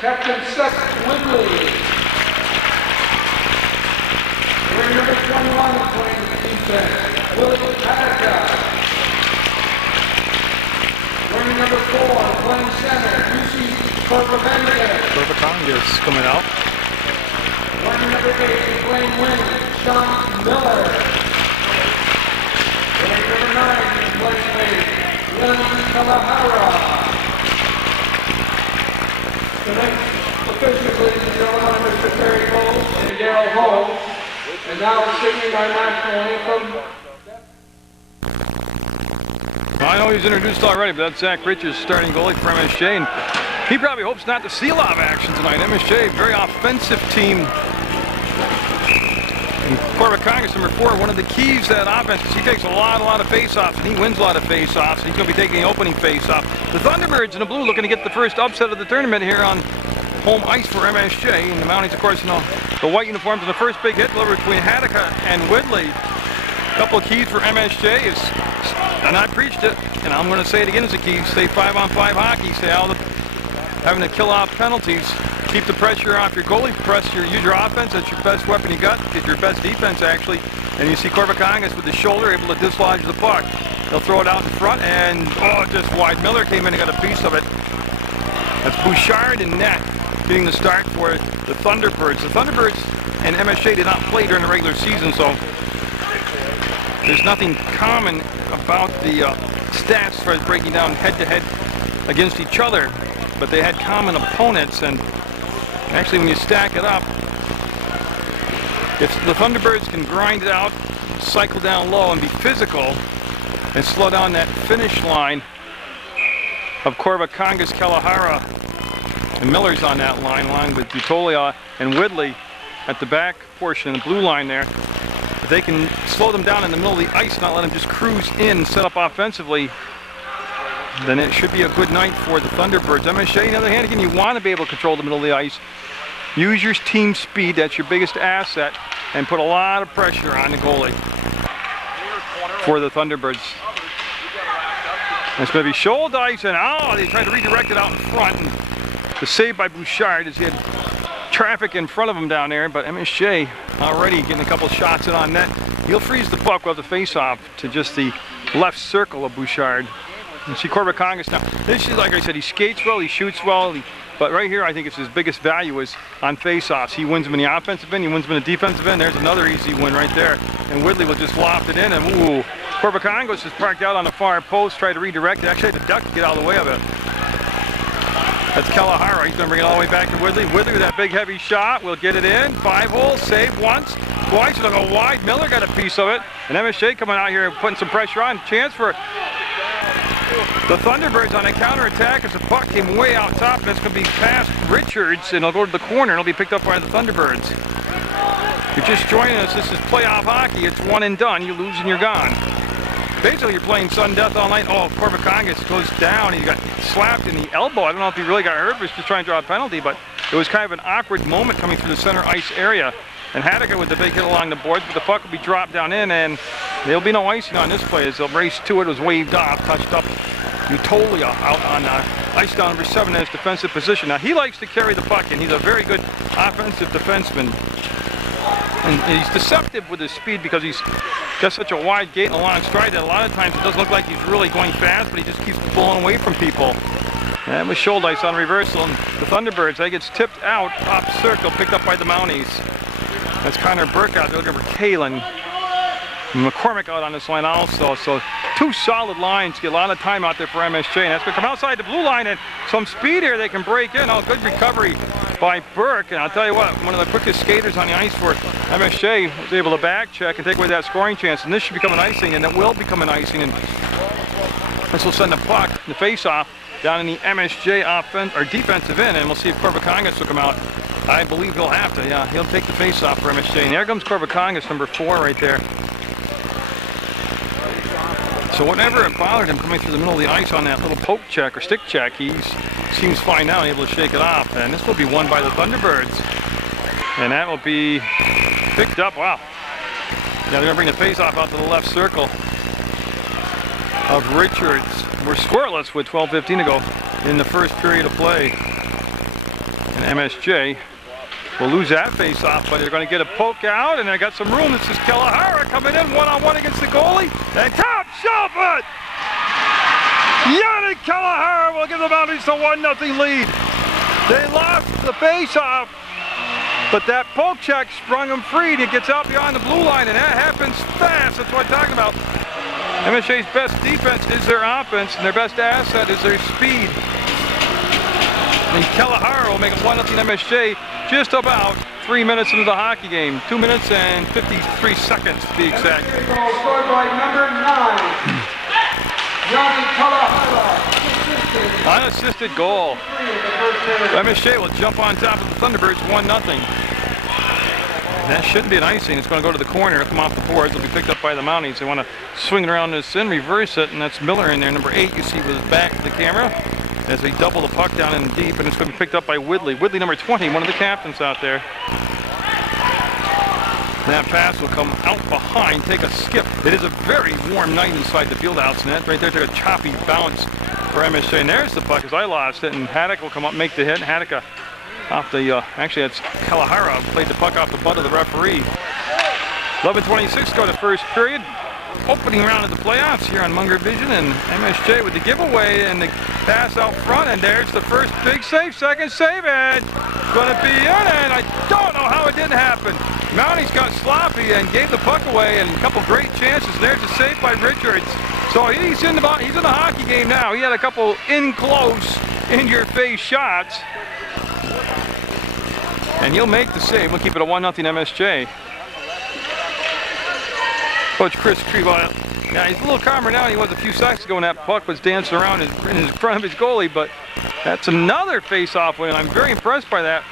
Captain Seth Woodley. Wearing number 21 playing defense, Willie Haddaka. Wearing number 4 playing center, Lucy Corvacangas coming out. Wearing number 8 playing wing, Sean Miller. Wearing number 9 playing wing, Lenny Kalahara. Tonight's officials, ladies and gentlemen, are Mr. Terry Bowles and Daryl Hall. And now singing our national anthem. I know he's introduced already, but that's Zach Richards, starting goalie for MSJ. And he probably hopes not to see a lot of action tonight. MSJ, very offensive team. And Corvacangas, number 4, one of the keys to that offense is he takes a lot of face-offs, and he wins a lot of face-offs. He's going to be taking the opening face-off. The Thunderbirds in the blue looking to get the first upset of the tournament here on home ice for MSJ. And the Mounties, of course, the white uniforms. And the first big hit delivered between Haddaka and Whitley. A couple of keys for MSJ is, and I preached it, and I'm going to say it again as a key, stay 5-on-5 hockey, stay out of having to kill off penalties, keep the pressure off your goalie, use your offense, that's your best weapon you got, get your best defense actually. And you see Corvacangas with the shoulder able to dislodge the puck. They'll throw it out in front, and just wide. Miller came in and got a piece of it. That's Bouchard and net getting the start for the Thunderbirds. The Thunderbirds and MSJ did not play during the regular season, so there's nothing common about the stats as far as breaking down head-to-head against each other, but they had common opponents. And actually, when you stack it up, if the Thunderbirds can grind it out, cycle down low, and be physical, and slow down that finish line of Corvacangas, Kalahara, and Miller's on that line with Butolia and Whitley at the back portion, the blue line there. If they can slow them down in the middle of the ice, not let them just cruise in, set up offensively, then it should be a good night for the Thunderbirds. MSJ, on the other hand, again, you want to be able to control the middle of the ice. Use your team speed, that's your biggest asset, and put a lot of pressure on the goalie for the Thunderbirds. It's going to be shoulder ice, and they tried to redirect it out in front. And the save by Bouchard as he had traffic in front of him down there, but MSJ already getting a couple shots in on net. He'll freeze the puck with the face-off to just the left circle of Bouchard. You see Corvacangas now. This is, like I said, he skates well, he shoots well, but right here I think it's his biggest value is on face-offs. He wins them in the offensive end, he wins them in the defensive end. There's another easy win right there. And Whitley will just loft it in, and ooh, Corvacangas is parked out on the far post, tried to redirect it. Actually had to duck to get out of the way of it. That's Kalahara. He's going to bring it all the way back to Whitley. Whitley with that big heavy shot will get it in. 5-hole, save once, twice. It'll go wide. Miller got a piece of it. And MSJ coming out here and putting some pressure on. Chance for the Thunderbirds on a counterattack as the puck came way out top. And it's going to be past Richards, and it'll go to the corner, and it'll be picked up by the Thunderbirds. If you're just joining us, this is playoff hockey. It's one and done. You lose and you're gone. Basically, you're playing sudden death all night. Oh, Corvacangas goes down. He got slapped in the elbow. I don't know if he really got hurt, but was just trying to draw a penalty. But it was kind of an awkward moment coming through the center ice area. And Haddaka with the big hit along the boards, but the puck will be dropped down in, and there'll be no icing on this play as they'll race to it. It was waved off, touched up. Butolia out on ice down number 7 in his defensive position. Now, he likes to carry the puck, and he's a very good offensive defenseman. And he's deceptive with his speed because he's got such a wide gait and a long stride that a lot of times it doesn't look like he's really going fast, but he just keeps blowing away from people. And with shoulder ice on reversal, and the Thunderbirds, that gets tipped out, top circle, picked up by the Mounties. That's Connor Burke out there looking for Kalen. And McCormick out on this line also. So 2 solid lines, get a lot of time out there for MSJ. And that's going to come outside the blue line, and some speed here they can break in. Oh, good recovery by Burke. And I'll tell you what, one of the quickest skaters on the ice for MSJ was able to back check and take away that scoring chance. And this should become an icing, and it will become an icing. And this will send the puck, the face-off, down in the MSJ offense or defensive end, and we'll see if Corvacangas will come out. I believe he'll have to. Yeah, he'll take the face-off for MSJ. And there comes Corvacangas, number 4 right there. So whatever it bothered him coming through the middle of the ice on that little poke check or stick check, he seems fine now and able to shake it off. And this will be won by the Thunderbirds. And that will be picked up. Wow. Yeah, they're going to bring the face-off out to the left circle of Richards. We're scoreless with 12:15 to go in the first period of play. And MSJ will lose that face-off, but they're going to get a poke out, and they got some room. This is Kalahara coming in one-on-one against the goalie, and top shove it! Yannick Kalahara will give the Mounties a 1-0 lead. They lost the face-off, but that poke check sprung him free, and he gets out beyond the blue line, and that happens fast. That's what I'm talking about. MSJ's best defense is their offense, and their best asset is their speed. And Kalahara will make it 1-0 MSJ just about 3 minutes into the hockey game. 2 minutes and 53 seconds to be exact. Scored by number 9. Johnny Kalahara. Unassisted goal. MSJ will jump on top of the Thunderbirds 1-0. That shouldn't be an icing. It's going to go to the corner. It'll come off the boards. It'll be picked up by the Mounties. They want to swing it around this in, reverse it, and that's Miller in there. Number 8, you see with his back to the camera as they double the puck down in deep, and it's going to be picked up by Whitley. Whitley, number 20, one of the captains out there. That pass will come out behind, take a skip. It is a very warm night inside the Fieldhouse net. Right there, took a choppy bounce for MSJ. And there's the puck as I lost it, and Haddock will come up, make the hit. Haddock off the, actually that's Kalahara, played the puck off the butt of the referee. 11:26 go to first period. Opening round of the playoffs here on Munger Vision, and MSJ with the giveaway and the pass out front, and there's the first big save, second save, and going to be in, and I don't know how it didn't happen. Mounties got sloppy and gave the puck away, and a couple great chances. There's a save by Richards. So he's in the hockey game now. He had a couple in-close, in-your-face shots, and he'll make the save. We'll keep it a 1-0 MSJ. Coach Chris Trevile, yeah, he's a little calmer now than he was a few seconds ago when that puck was dancing around in front of his goalie, but that's another face-off win. I'm very impressed by that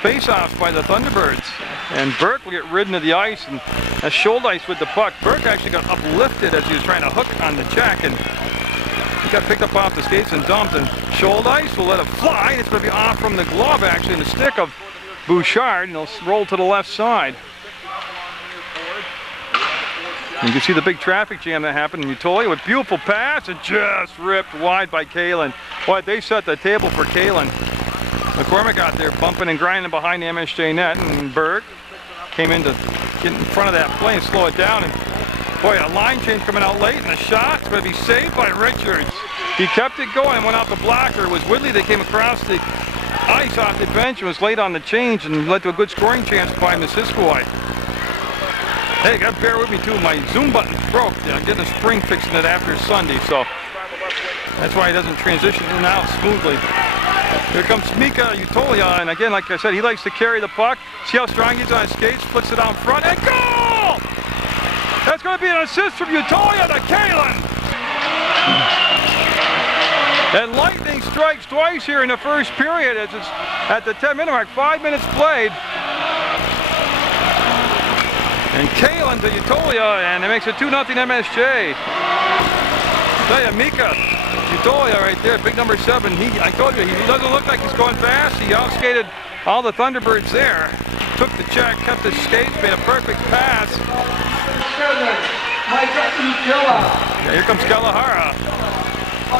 face-off by the Thunderbirds. And Burke will get ridden to the ice, and that's Schuldice with the puck. Burke actually got uplifted as he was trying to hook on the check, and he got picked up off the skates and dumped, and Schuldice will let it fly. It's going to be off from the glove, actually, in the stick of Bouchard, and he'll roll to the left side. You can see the big traffic jam that happened in Utolia with beautiful pass and just ripped wide by Kalen. Boy, they set the table for Kalen. McCormick out there bumping and grinding behind the MSJ net, and Berg came in to get in front of that play and slow it down. And boy, a line change coming out late, and the shot's going to be saved by Richards. He kept it going and went out the blocker. It was Whitley that came across the ice off the bench and was late on the change and led to a good scoring chance by Missisquoi. Hey, you gotta bear with me too. My Zoom button broke. I'm getting a spring fixing it after Sunday, so that's why he doesn't transition in and out smoothly. Here comes Mika Utolia, and again, like I said, he likes to carry the puck. See how strong he is on his skates, puts it out front, and goal! That's going to be an assist from Utolia to Kalen. And lightning strikes twice here in the first period as it's at the 10-minute mark, 5 minutes played. And Kalen to Utolia, and it makes it 2-0 MSJ. Tell you, Mika Utolia right there, big number 7. I told you, he doesn't look like he's going fast. He outskated all the Thunderbirds there. Took the check, kept his skates, made a perfect pass. Yeah, here comes Kalahara.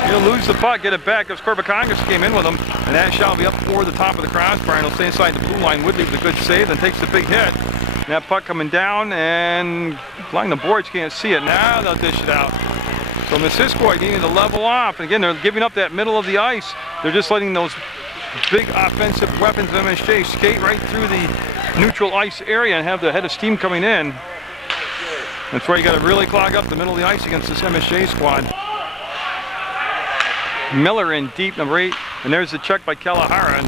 He'll lose the puck, get it back. As Korbakongas came in with him, and that shot will be up over the top of the crossbar, and he'll stay inside the blue line. Woodley with a good save, then takes the big hit. And that puck coming down, and along the boards, can't see it. Now they'll dish it out. So Missisquoi needing to level off. And again, they're giving up that middle of the ice. They're just letting those big offensive weapons of MSJ skate right through the neutral ice area and have the head of steam coming in. That's where you got to really clog up the middle of the ice against this MSJ squad. Miller in deep, number 8, and there's the check by Kalahara.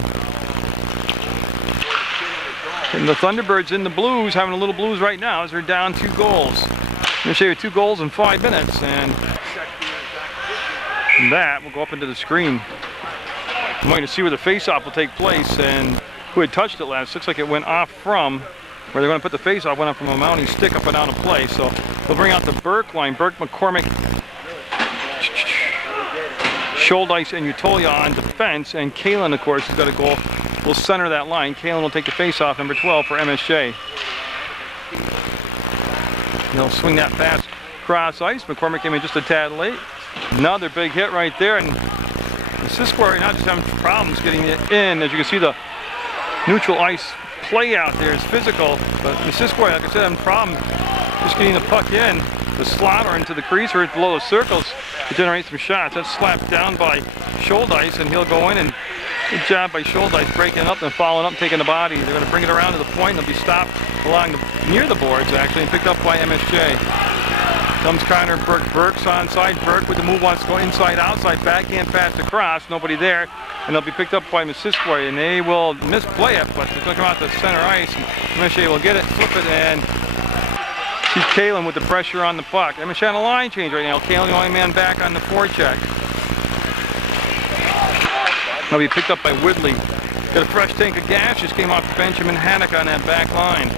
And the Thunderbirds in the blues, having a little blues right now as they're down 2 goals. MSJ with 2 goals in 5 minutes, and that will go up into the screen. I'm going to see where the face-off will take place and who had touched it last. Looks like it went off from where they're going to put the face-off, went up from a Mountie stick up and out of play. So they'll bring out the Burke line. Burke, McCormick, Schuldice, and Utolia on defense. And Kalen, of course, has got a goal. Will center that line. Kalen will take the face-off, number 12 for MSJ. They'll swing that pass cross ice. McCormick came in just a tad late. Another big hit right there, and Missisquoi right now just having problems getting it in. As you can see, the neutral ice play out there. It's physical, but Missisquoi, like I said, having a problem just getting the puck in, the slot or into the crease or below the circles to generate some shots. That's slapped down by Schuldice, and he'll go in, and good job by Schuldice breaking it up and following up, taking the body. They're going to bring it around to the point, and they'll be stopped near the boards actually, and picked up by MSJ. Comes Connor Burke. Burke's onside. Burke with the move wants to go inside, outside, backhand pass across. Nobody there, and they'll be picked up by Missisquoi, and they will misplay it, but they're going to come out to center ice, and MSJ will get it, flip it, and see Kalen with the pressure on the puck. MSJ on a line change right now. Kalen the only man back on the forecheck. They'll be picked up by Whitley. Got a fresh tank of gas. Just came off Benjamin Haddock on that back line.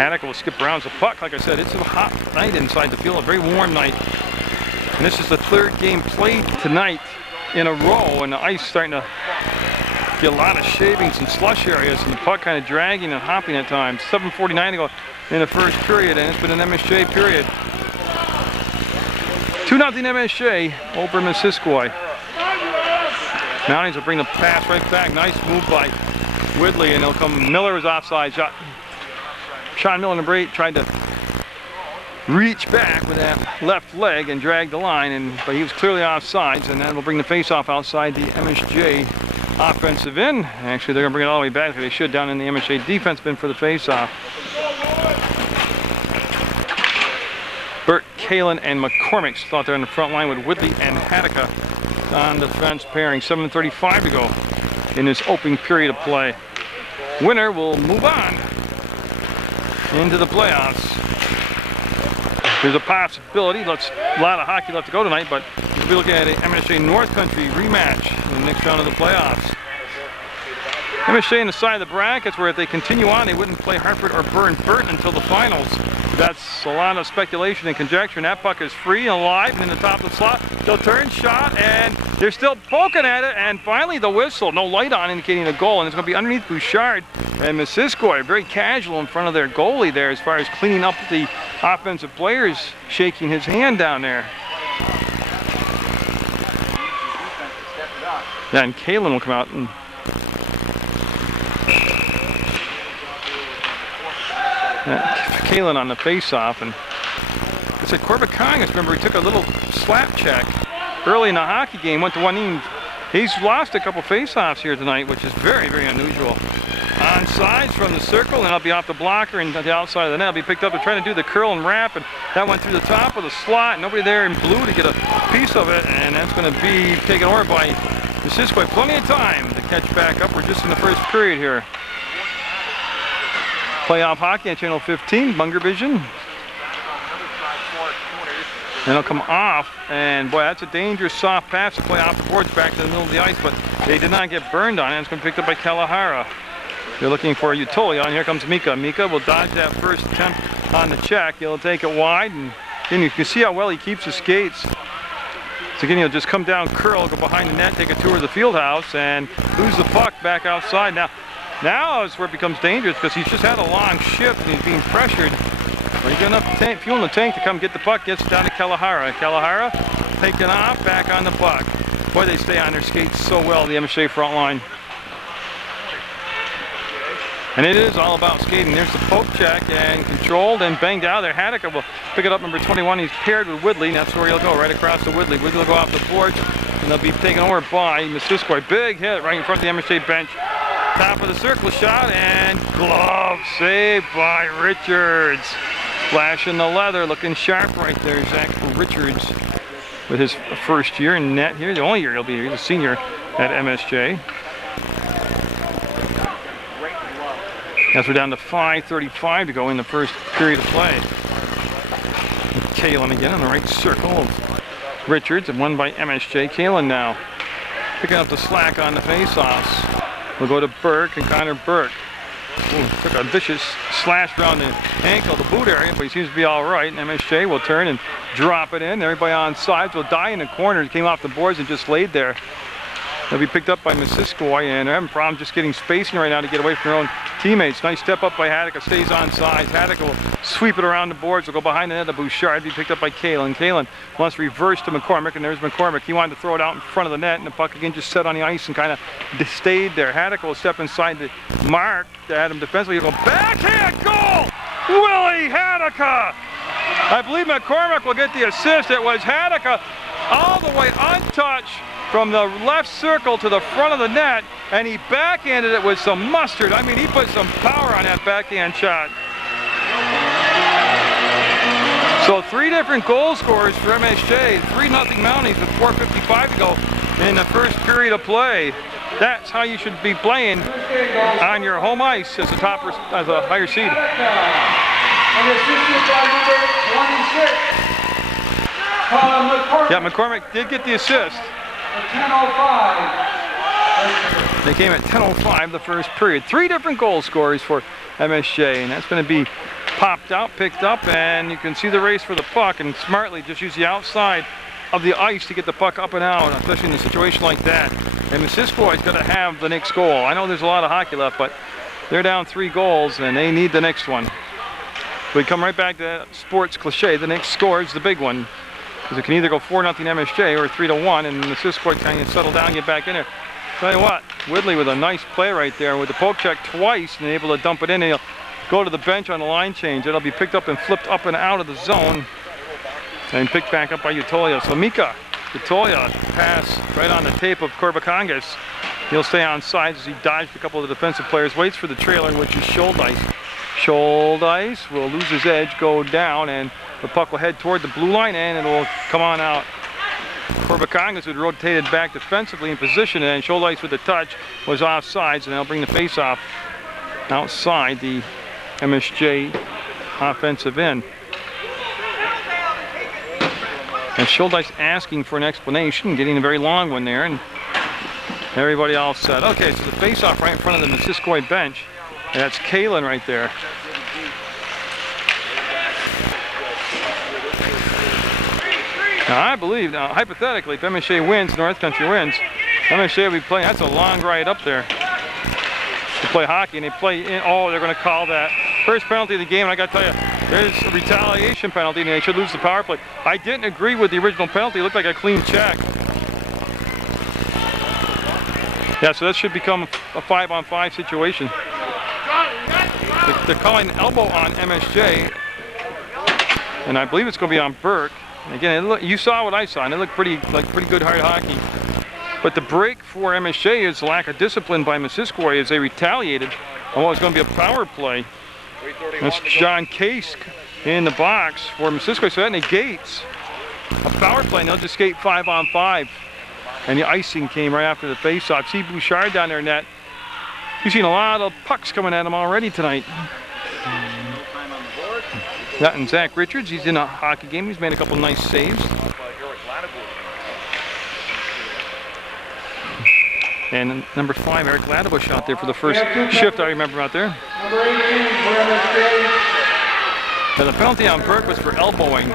Haddock will skip around the puck. Like I said, it's a hot night inside the field, a very warm night. And this is the third game played tonight in a row, and the ice starting to get a lot of shavings and slush areas, and the puck kind of dragging and hopping at times. 7:49 to go in the first period, and it's been an MSJ period. 2-0 MSJ over Missisquoi. Mounties will bring the pass right back. Nice move by Whitley, and he'll come. Miller was offside. Sean Miller, number 8, tried to reach back with that left leg and drag the line, but he was clearly offsides, and then we'll bring the face-off outside the MSJ offensive end. Actually, they're going to bring it all the way back. They should down in the MSJ defense bin for the face-off. Burt, Kalen, and McCormick thought they're on the front line with Whitley and Haddock on the defense pairing. 7:35 to go in this opening period of play. Winner will move on into the playoffs. There's a possibility. A lot of hockey left to go tonight, but we'll be looking at an MSJ North Country rematch in the next round of the playoffs. MSJ in the side of the brackets, where if they continue on, they wouldn't play Hartford or Burton until the finals. That's a lot of speculation and conjecture, and that puck is free and alive and in the top of the slot. They'll turn, shot, and they're still poking at it, and finally the whistle. No light on indicating a goal, and it's going to be underneath Bouchard and Missisquoi. Very casual in front of their goalie there as far as cleaning up the offensive players, shaking his hand down there. Yeah, and Kalen will come out and Kalen on the face-off, and I said Corbett Congas, remember, he took a little slap check early in the hockey game, went to one inning. He's lost a couple face-offs here tonight, which is very, very unusual. Onside from the circle, and I'll be off the blocker and the outside of the net. I'll be picked up. They're trying to do the curl and wrap, and that went through the top of the slot. Nobody there in blue to get a piece of it, and that's going to be taken over by Missisquoi. Plenty of time to catch back up. We're just in the first period here. Playoff hockey on Channel 15, Munger Vision. And it'll come off, and boy, that's a dangerous soft pass to play off the boards back to the middle of the ice, but they did not get burned on it. It's going to be picked up by Kalahara. They're looking for Utolia, and here comes Mika. Mika will dodge that first attempt on the check. He'll take it wide, and then you can see how well he keeps his skates. So again, he'll just come down, curl, go behind the net, take a tour of the field house, and lose the puck back outside. Now is where it becomes dangerous, because he's just had a long shift and he's being pressured. But he's got enough fuel in the tank to come get the puck, gets down to Kalahara. Kalahara taking off, back on the puck. Boy, they stay on their skates so well, the MSJ front line. And it is all about skating. There's the poke check, and controlled and banged out there. Haddock will pick it up, number 21. He's paired with Whitley, and that's where he'll go, right across to Whitley. Whitley will go off the board, and they'll be taken over by Missisquoi. Big hit right in front of the MSJ bench. Top of the circle shot, and glove saved by Richards. Flashing the leather, looking sharp right there. Zach Richards with his first year in net here. The only year he'll be here. He's a senior at MSJ. As we're down to 5:35 to go in the first period of play. Kalen again on the right circle. Richards, and won by MSJ. Kalen now picking up the slack on the face-offs. We'll go to Burke, and Connor Burke took a vicious slash around the ankle, the boot area, but he seems to be all right. And MSJ will turn and drop it in. Everybody on sides will die in the corner. He came off the boards and just laid there. They'll be picked up by Missisquoi, and they're having problems just getting spacing right now to get away from their own teammates. Nice step up by Haddock. Stays on side. Haddock will sweep it around the boards. Will go behind the net of Bouchard. Be picked up by Kalen. Kalen wants to reverse to McCormick, and there's McCormick. He wanted to throw it out in front of the net, and the puck again just set on the ice and kind of stayed there. Haddock will step inside the mark to Adam defensively. He'll go backhand goal! Willie Haddock! I believe McCormick will get the assist. It was Haddock all the way untouched from the left circle to the front of the net, and he backhanded it with some mustard. I mean, he put some power on that backhand shot. So 3 different goal scorers for MSJ. 3-0 Mounties with 4:55 to go in the first period of play. That's how you should be playing on your home ice as a higher seed. And assisted by number 26, Yeah, McCormick did get the assist. at 10:05. They came at 10:05 the first period. 3 different goal scorers for MSJ, and that's going to be popped out, picked up, and you can see the race for the puck, and smartly just use the outside of the ice to get the puck up and out, especially in a situation like that. And Missisquoi is going to have the next goal. I know there's a lot of hockey left, but they're down 3 goals, and they need the next one. We come right back to that sports cliche. The next score is the big one, because it can either go 4-0 MSJ or 3-1, and Missisquoi kind of settle down, get back in there. Tell you what, Woodley with a nice play right there with the poke check twice and able to dump it in. And he'll go to the bench on the line change. It'll be picked up and flipped up and out of the zone and picked back up by Utoya. So Mika Utoya pass right on the tape of Corbacongas. He'll stay on side as he dodged a couple of the defensive players, waits for the trailer, which is Schuldice. Schuldice will lose his edge, go down, and the puck will head toward the blue line, and it will come on out. Corbacongas had rotated back defensively in position, and Schuldice with the touch was offsides, and they'll bring the face-off outside the MSJ offensive end. And Schuldice asking for an explanation, getting a very long one there, and everybody all set. Okay, so the face-off right in front of the Missisquoi bench. And that's Kalen right there. Now I believe, hypothetically, if MSJ wins, North Country wins, MSJ will be playing, that's a long ride up there to play hockey, and they play in, oh, they're going to call that first penalty of the game, and I got to tell you, there's a retaliation penalty, and they should lose the power play. I didn't agree with the original penalty. It looked like a clean check. Yeah, so that should become a 5-on-5 situation. They're calling elbow on MSJ, and I believe it's going to be on Burke. And again, you saw what I saw, and it looked pretty good hard hockey. But the break for MSJ is lack of discipline by Missisquoi as they retaliated on what was going to be a power play. That's John Case in the box for Missisquoi, so that negates a power play, and they'll just skate 5-on-5. And the icing came right after the face-off. See Bouchard down there net. You've seen a lot of pucks coming at him already tonight. That and Zach Richards, he's in a hockey game. He's made a couple nice saves. And number 5, Eric Ladebush out there for the first shift, I remember out there. Number 18 for MSJ. Now the penalty on Burke was for elbowing.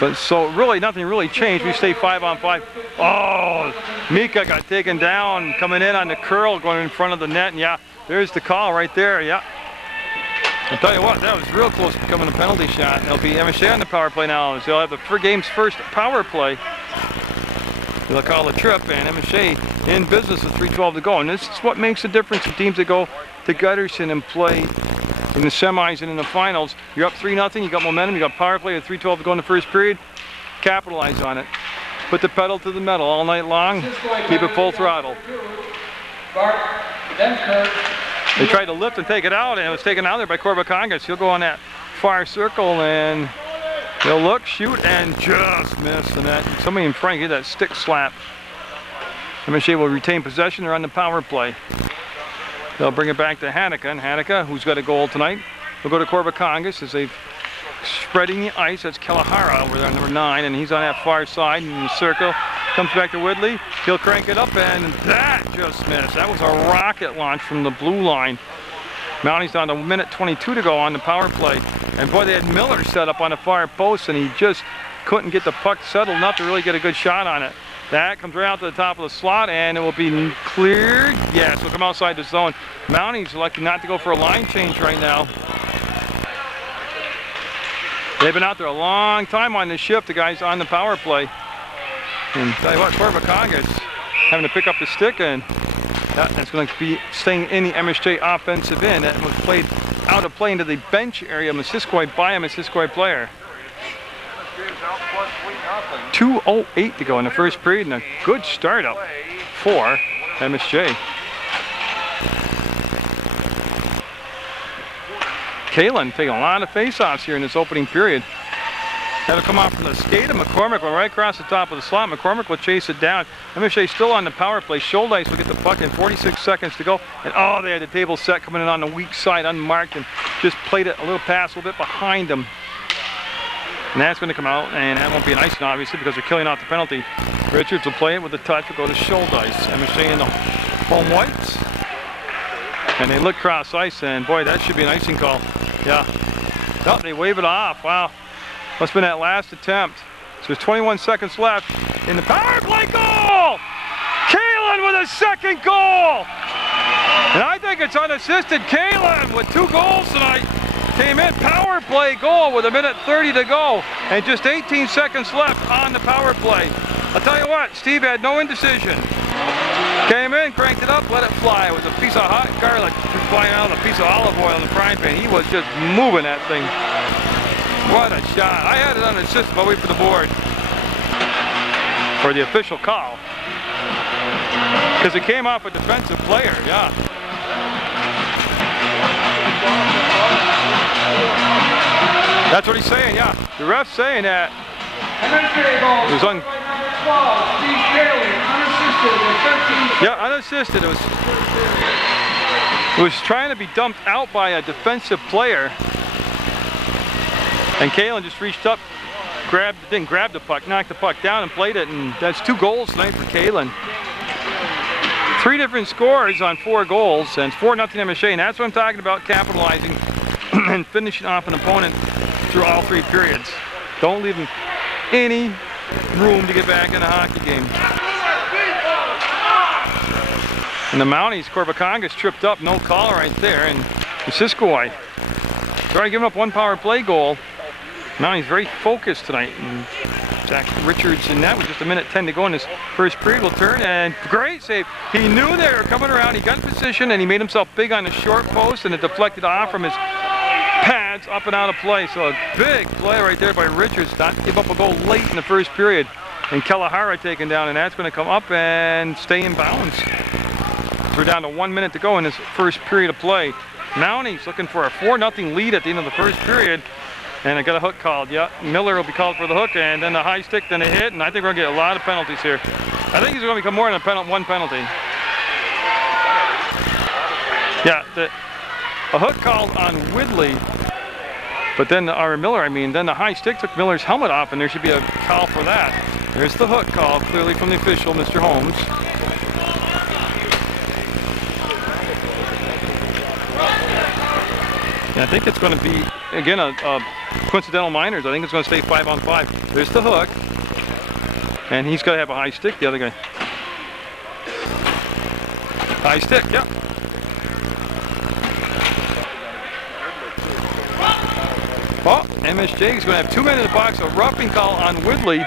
But so really, nothing really changed. We stay 5-on-5. Oh, Mika got taken down, coming in on the curl, going in front of the net. And yeah, there's the call right there, yeah. I'll tell you what, that was real close to becoming a penalty shot. It'll be MSJ on the power play now. So they'll have the game's first power play. They'll call a trip, and MSJ in business with 3:12 to go. And this is what makes the difference in teams that go to Gutterson and play in the semis and in the finals. You're up 3-0, you got momentum, you got power play with 3:12 to go in the first period. Capitalize on it. Put the pedal to the metal all night long. Keep it full throttle. They tried to lift and take it out, and it was taken out there by Corbacongas. He'll go on that far circle, and he'll look, shoot, and just miss the net. Somebody in front get that stick slap. MSJ will retain possession. They're on the power play. They'll bring it back to Haneke, and Haneke, who's got a goal tonight, will go to Corbacongas as they've spreading the ice. That's Kalahara over there, number 9, and he's on that far side in the circle. Comes back to Woodley. He'll crank it up, and that just missed. That was a rocket launch from the blue line. Mounties down to 1:22 to go on the power play. And boy, they had Miller set up on the far post, and he just couldn't get the puck settled enough to really get a good shot on it. That comes right out to the top of the slot, and it will be cleared. Yes, we'll come outside the zone. Mounties lucky not to go for a line change right now. They've been out there a long time on this shift, the guys on the power play. And tell you what, Corvaconga's having to pick up the stick, and that's going to be staying in the MSJ offensive end. That was played out of play into the bench area, Missisquoi by a Missisquoi player. 2:08 to go in the first period, and a good start up for MSJ. Kalen taking a lot of face-offs here in this opening period. That'll come off from the skate of McCormick, right across the top of the slot. McCormick will chase it down. MSJ still on the power play. Shouldice will get the puck in 46 seconds to go. And oh, they had the table set coming in on the weak side, unmarked, and just played it a little pass a little bit behind them. And that's going to come out, and that won't be an icing, obviously, because they're killing off the penalty. Richards will play it with the touch. Will go to Shouldice. MSJ in the home whites. And they look cross ice, and boy, that should be an icing call. Yeah. Oh, they wave it off. Wow. Must have been that last attempt. So there's 21 seconds left in the power play goal! Kalen with a second goal! And I think it's unassisted. Kalen with 2 goals tonight came in. Power play goal with 1:30 to go. And just 18 seconds left on the power play. I'll tell you what, Steve had no indecision. Came in, cranked it up, let it fly. It was a piece of hot garlic flying out of a piece of olive oil in the frying pan. He was just moving that thing. What a shot. I had it on assist, but wait for the board. For the official call. Because it came off a defensive player, yeah. That's what he's saying, yeah. The ref's saying that. It was on. Yeah, unassisted. It was trying to be dumped out by a defensive player. And Kalen just reached up, didn't grab the puck, knocked the puck down and played it, and that's 2 goals tonight for Kalen. 3 different scores on 4 goals, and it's 4-0 MSJ, and that's what I'm talking about, capitalizing and finishing off an opponent through all 3 periods. Don't leave them any room to get back in a hockey game. And the Mounties, Corvaconga's tripped up, no call right there, and Missisquoi. Sorry, giving up 1 power play goal. Mounties very focused tonight. And Zach Richards in that with just 1:10 to go in this first period will turn, and great save. He knew they were coming around, he got in position, and he made himself big on the short post, and it deflected off from his pads up and out of play. So a big play right there by Richards, not to give up a goal late in the first period. And Kalahara taken down, and that's going to come up and stay in bounds. So we're down to 1 minute to go in this first period of play. Mounties looking for a 4-0 lead at the end of the first period. And I got a hook called. Yeah, Miller will be called for the hook, and then the high stick, then a hit, and I think we're going to get a lot of penalties here. I think he's going to become more than one penalty. Yeah, a hook called on Widley, but then then the high stick took Miller's helmet off, and there should be a call for that. There's the hook call, clearly from the official, Mr. Holmes. And I think it's going to be, again, a coincidental minors. I think it's going to stay 5-on-5. There's the hook. And he's got to have a high stick, the other guy. High stick, yep. Oh, MSJ is going to have 2 men in the box. A roughing call on Widley,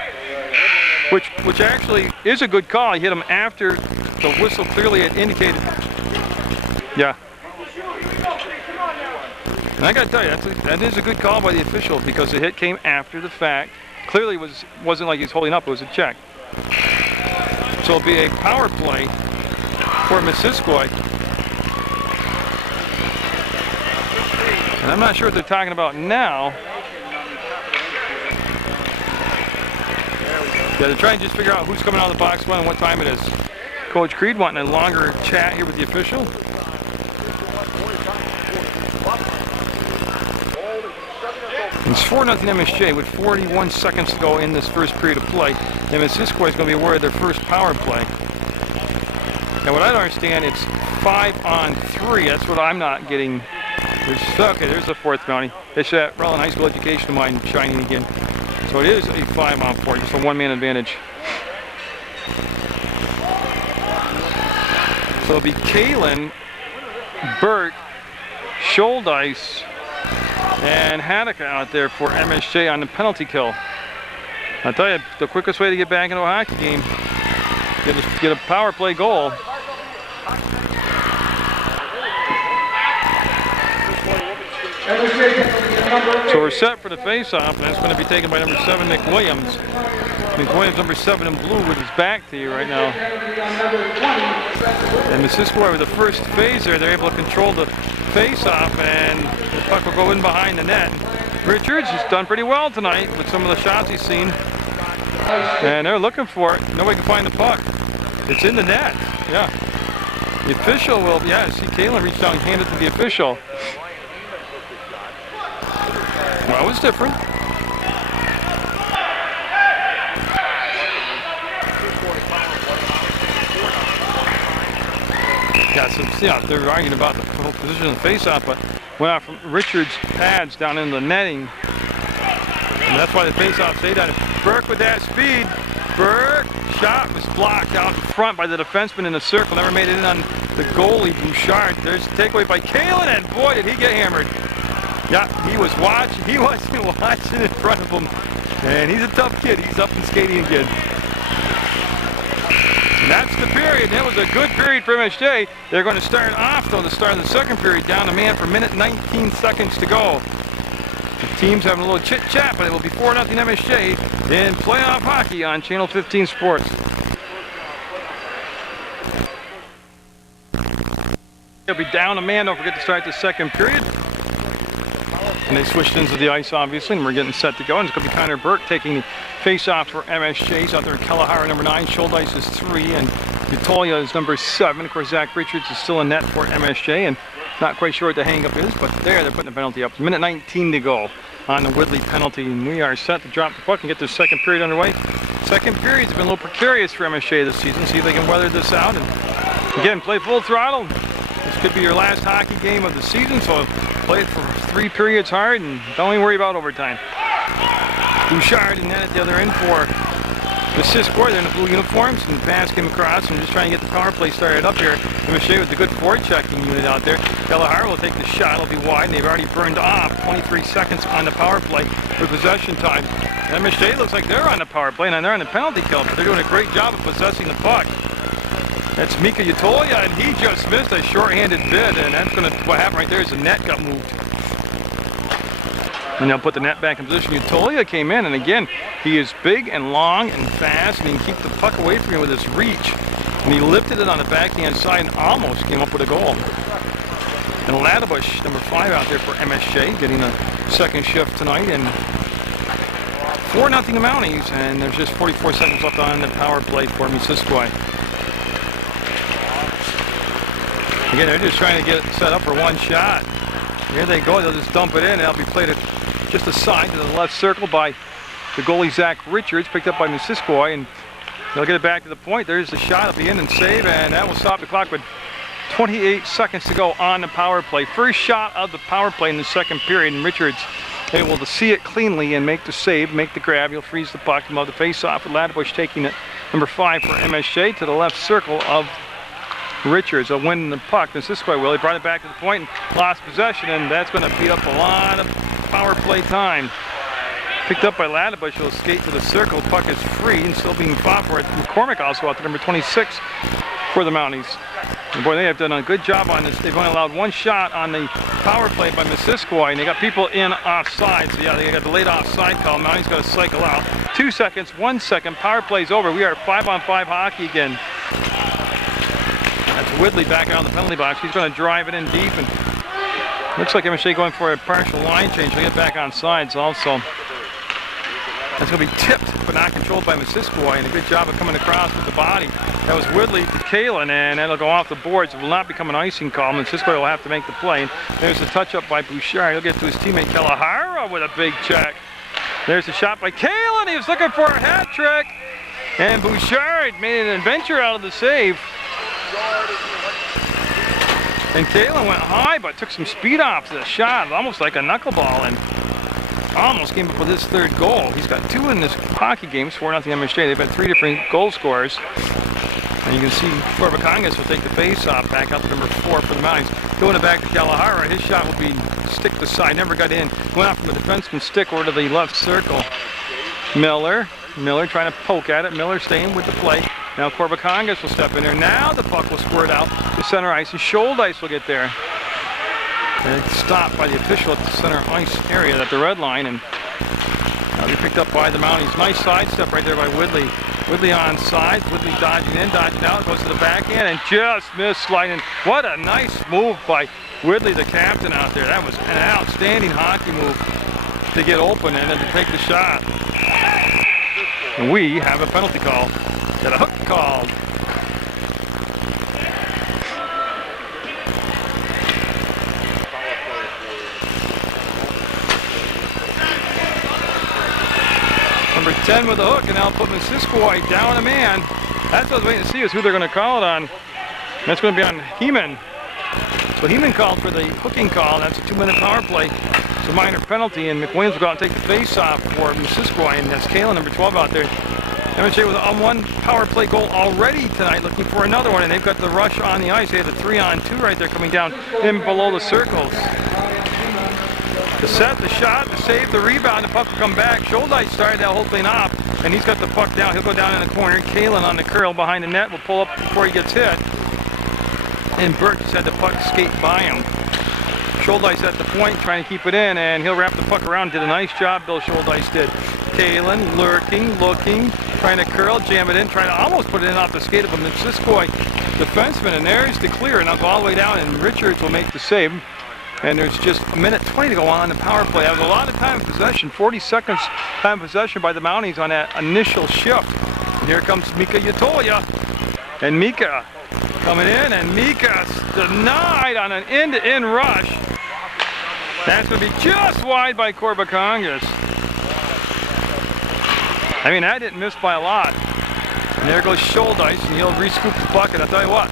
which actually is a good call. He hit him after the whistle clearly had indicated. Yeah. And I got to tell you, that is a good call by the official, because the hit came after the fact. Clearly wasn't like he's holding up, it was a check. So it'll be a power play for Missisquoi. And I'm not sure what they're talking about now. Yeah, they're trying to just figure out who's coming out of the box when and what time it is. Coach Creed wanting a longer chat here with the official. It's 4-0 MSJ with 41 seconds to go in this first period of play. And Missisquoi is going to be aware of their first power play. And what I don't understand, it's 5-on-3. That's what I'm not getting. Okay, there's the 4th bounty. It's that Rollin High School education of mine shining again. So it is a 5-on-4, just a 1-man advantage. So it'll be Kalen, Burt, Scholdice, and Haddock out there for MSJ on the penalty kill. I tell you, the quickest way to get back into a hockey game, get a power play goal. So we're set for the face-off, and that's going to be taken by number 7, Nick Williams. Nick Williams, number 7 in blue, with his back to you right now. And Missisquoi with the first phase there, they're able to control the face-off, and the puck will go in behind the net. Richards has done pretty well tonight with some of the shots he's seen. And they're looking for it. Nobody can find the puck. It's in the net. Yeah. The official will, yeah, see Kalen reach down and hand it to the official. Well, it was different. Yeah, they're arguing about the whole position of the face-off, but went out from Richards' pads down into the netting. And that's why the face-off stayed on it. Burke with that speed. Burke, shot was blocked out in front by the defenseman in the circle. Never made it in on the goalie, Bouchard. There's a takeaway by Kalen, and boy, did he get hammered. Yeah, he was watching. He wasn't watching in front of him. And he's a tough kid. He's up and skating again. And that's the period. That was a good period for MSJ. They're going to start off, though, the start of the second period, down a man for a minute 19 seconds to go. The team's having a little chit-chat, but it will be 4-0 MSJ in playoff hockey on Channel 15 Sports. They'll be down a man. Don't forget to start the second period. And they switched into the ice, obviously, and we're getting set to go. And it's going to be Connor Burke taking the face-off for MSJ. He's out there, Kalahara, number 9. Scholdice is 3, and Utolia is number 7. Of course, Zach Richards is still in net for MSJ, and not quite sure what the hang-up is, but they're putting the penalty up. Minute 19 to go on the Woodley penalty, and we are set to drop the puck and get this second period underway. Second period's been a little precarious for MSJ this season. See if they can weather this out, and again, play full throttle. This could be your last hockey game of the season, so play it for 3 periods hard and don't even worry about overtime. Bouchard and then at the other end for Missisquoi. They're in the blue uniforms, and the pass came across and just trying to get the power play started up here. MSJ with the good forechecking unit out there. Kalahara will take the shot. It'll be wide, and they've already burned off 23 seconds on the power play for possession time. And MSJ looks like they're on the power play, and they're on the penalty kill, but they're doing a great job of possessing the puck. That's Mika Utolia, and he just missed a short-handed bid, and that's what happened right there is the net got moved. And they'll put the net back in position. Utolia came in, and again, he is big and long and fast, and he can keep the puck away from you with his reach. And he lifted it on the backhand side and almost came up with a goal. And Ladabush, number 5 out there for MSJ, getting a second shift tonight, and 4-0 Mounties, and there's just 44 seconds left on the power play for Missisquoi. Again, they're just trying to get it set up for one shot. Here they go. They'll just dump it in. It'll be played just aside to the left circle by the goalie, Zach Richards, picked up by Missisquoi, and they'll get it back to the point. There's the shot. It'll be in and save, and that will stop the clock with 28 seconds to go on the power play. First shot of the power play in the second period, and Richards able to see it cleanly and make the save, make the grab. He'll freeze the puck and love the face-off with Ladabush taking it, number 5 for MSJ, to the left circle of Richards. A win the puck. Missisquoi will. He brought it back to the point and lost possession, and that's going to beat up a lot of power play time. Picked up by Ladabush. He'll skate to the circle. Puck is free and still being fought for it. McCormick also out to number 26 for the Mounties. And boy, they have done a good job on this. They've only allowed 1 shot on the power play by Missisquoi, and they got people in offside. So yeah, they got the late offside call. Mounties got to cycle out. 2 seconds, 1 second. Power play's over. We are 5-on-5 hockey again. That's Woodley back out of the penalty box. He's going to drive it in deep, and looks like MSJ going for a partial line change. He'll get back on sides also. That's going to be tipped, but not controlled by Missisquoi, and a good job of coming across with the body. That was Woodley to Kalen, and that'll go off the boards. It will not become an icing call. Missisquoi will have to make the play. And there's a touch-up by Bouchard. He'll get to his teammate Kalahara with a big check. There's a shot by Kalen. He was looking for a hat trick, and Bouchard made an adventure out of the save. And Kalen went high, but took some speed off the shot, almost like a knuckleball. And almost came up with his third goal. He's got 2 in this hockey game, 4-0 MSJ. They've got 3 different goal scorers. And you can see Corbacongas will take the face-off back out to number 4 for the Mounties. Going it back to Kalahara, his shot will be stick to side, never got in. Went out from the defenseman's stick over to the left circle. Miller trying to poke at it. Miller staying with the play. Now Corbacongas will step in there. Now the puck will squirt out to center ice, and Shouldice will get there. And it's stopped by the official at the center ice area at the red line, and now be picked up by the Mounties. Nice sidestep right there by Woodley. Woodley on side. Woodley dodging in, dodging out, goes to the backhand, and just missed sliding. What a nice move by Woodley, the captain out there. That was an outstanding hockey move to get open and then to take the shot. And we have a penalty call. Got a hook called. Number 10 with the hook, and now put Missisquoi down a man. That's what I was waiting to see, is who they're going to call it on. That's going to be on Heeman. So Heeman called for the hooking call. That's a 2-minute power play. It's a minor penalty, and McWilliams will go out and take the face-off for Missisquoi, and that's Kalen, number 12, out there. MSJ with a 1 power play goal already tonight, looking for another one, and they've got the rush on the ice. They have the 3-on-2 right there coming down in below the circles. The set, the shot, the save, the rebound, the puck will come back. Shouldice started that whole thing off, and he's got the puck down. He'll go down in the corner. Kalen on the curl behind the net will pull up before he gets hit. And Burke just had the puck skate by him. Shouldice at the point, trying to keep it in, and he'll wrap the puck around. Did a nice job, Bill Shouldice did. Kalen lurking, looking, trying to curl, jam it in, trying to almost put it in off the skate of a Missisquoi defenseman, and there's the clear, and I'll go all the way down, and Richards will make the save. And there's just a minute 20 to go on the power play. That was a lot of time of possession, 40 seconds time of possession by the Mounties on that initial shift. And here comes Mika Yatoya. And Mika coming in, and Mika denied on an end-to-end rush. That's going to be just wide by Corbacongas. I mean, that didn't miss by a lot. And there goes Shouldice, and he'll re-scoop the bucket. I'll tell you what,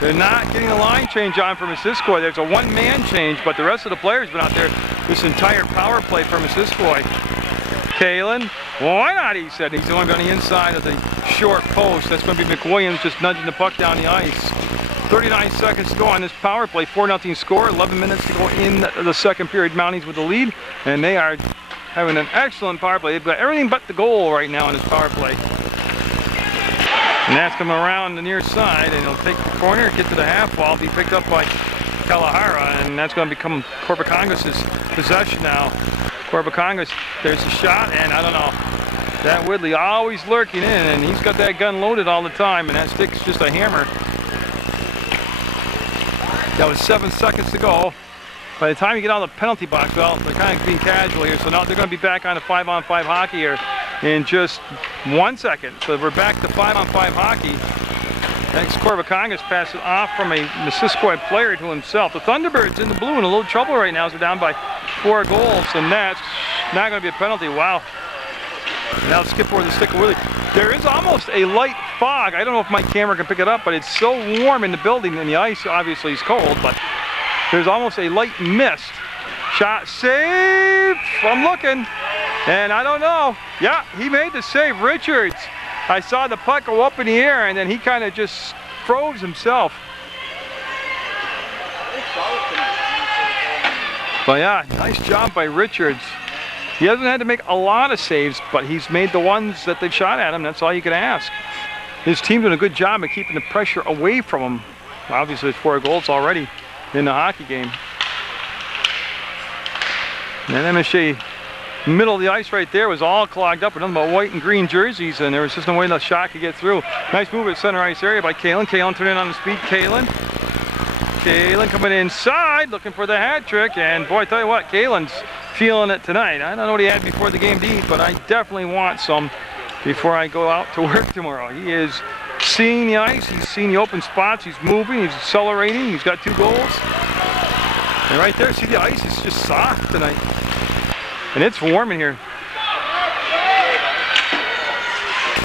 they're not getting a line change on for Missisquoi. There's a 1-man change, but the rest of the players have been out there this entire power play for Missisquoi. Kalen, well, why not, he said. He's going on the inside of the short post. That's going to be McWilliams just nudging the puck down the ice. 39 seconds to go on this power play. 4-0 score. 11 minutes to go in the second period. Mounties with the lead, and they are having an excellent power play. They've got everything but the goal right now in this power play. And that's coming around the near side, and he'll take the corner, get to the half wall, be picked up by Kalahara, and that's going to become Corbacongas' possession now. Corbacongas, there's a shot, and I don't know. That Woodley always lurking in, and he's got that gun loaded all the time, and that stick's just a hammer. That was 7 seconds to go. By the time you get out of the penalty box, well, they're kind of being casual here, so now they're going to be back on the 5-on-5 hockey here in just 1 second. So we're back to 5-on-5 hockey. Next, Corbacongas passes off from a Missisquoi player to himself. The Thunderbirds in the blue in a little trouble right now, so they're down by 4 goals, and that's not going to be a penalty. Wow. Now let's skip over the stick of Willie. There is almost a light fog. I don't know if my camera can pick it up, but it's so warm in the building, and the ice obviously is cold, but there's almost a light mist. Shot, save, I'm looking, and I don't know. Yeah, he made the save, Richards. I saw the puck go up in the air, and then he kind of just froze himself. But yeah, nice job by Richards. He hasn't had to make a lot of saves, but he's made the ones that they've shot at him. That's all you can ask. His team's doing a good job of keeping the pressure away from him. Obviously, there's 4 goals already in the hockey game. And MSJ, middle of the ice right there was all clogged up with nothing but white and green jerseys, and there was just no way the shot could get through. Nice move at center ice area by Kalen. Kalen turning on the speed. Kalen coming inside, looking for the hat trick, and boy, I tell you what, Kalen's feeling it tonight. I don't know what he had before the game to eat, but I definitely want some before I go out to work tomorrow. He is seeing the ice, he's seeing the open spots, he's moving, he's accelerating, he's got 2 goals. And right there, see the ice is just soft tonight. And it's warm in here.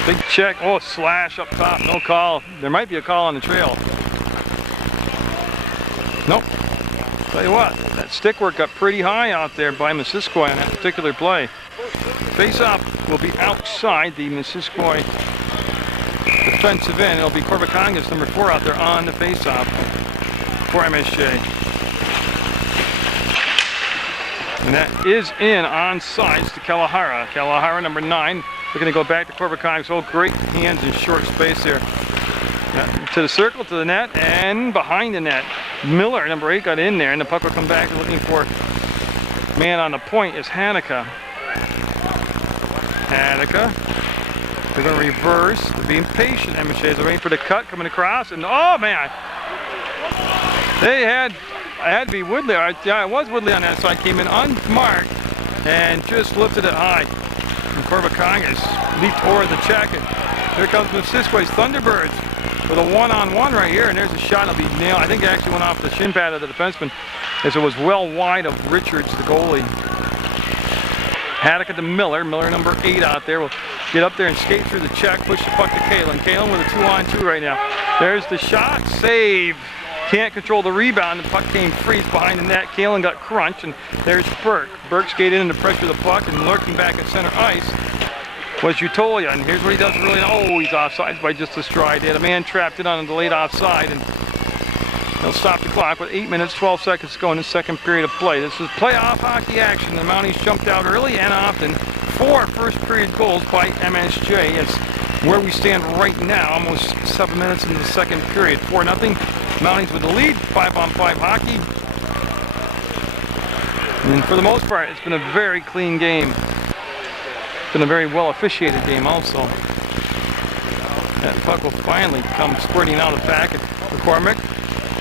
Big check, oh, slash up top, no call. There might be a call on the trail. Nope. Tell you what, that stick work got pretty high out there by Missisquoi on that particular play. Face-off will be outside the Missisquoi defensive end. It'll be Corvacangas, number 4, out there on the face-off for MSJ. And that is in on sides to Kalahara. Kalahara, number 9, looking to go back to Corvacangas. Oh, great hands in short space there. To the circle, to the net, and behind the net. Miller, number 8, got in there, and the puck will come back looking for man on the point is Hanukkah. Hanukkah. They're going to reverse. They're being patient. MSJ is waiting for the cut coming across, and oh man! I had to be Woodley. Yeah, it was Woodley on that side. Came in unmarked and just lifted it high. And Corvacangas leaped over the check, and here comes Missisqui's Thunderbirds with a one-on-one right here, and there's a shot. It'll be nailed. I think it actually went off the shin pad of the defenseman as it was well wide of Richards, the goalie. Haddock to Miller. Miller, number 8, out there, will get up there and skate through the check, push the puck to Kalen. Kalen with a 2-on-2 right now. There's the shot, save. Can't control the rebound. The puck came free behind the net. Kalen got crunched, and there's Burke. Burke skated in to pressure the puck, and lurking back at center ice was Utolia, and here's what he does really. Oh, he's offsides by just a stride. They had a man trapped in on a delayed offside, and they'll stop the clock with 8 minutes, 12 seconds to go in the second period of play. This is playoff hockey action. The Mounties jumped out early and often. 4 first period goals by MSJ. It's where we stand right now, almost 7 minutes into the second period. 4-0. Mounties with the lead, 5-on-5 hockey. And for the most part, it's been a very clean game. It's been a very well officiated game also. That puck will finally come squirting out of the back. McCormick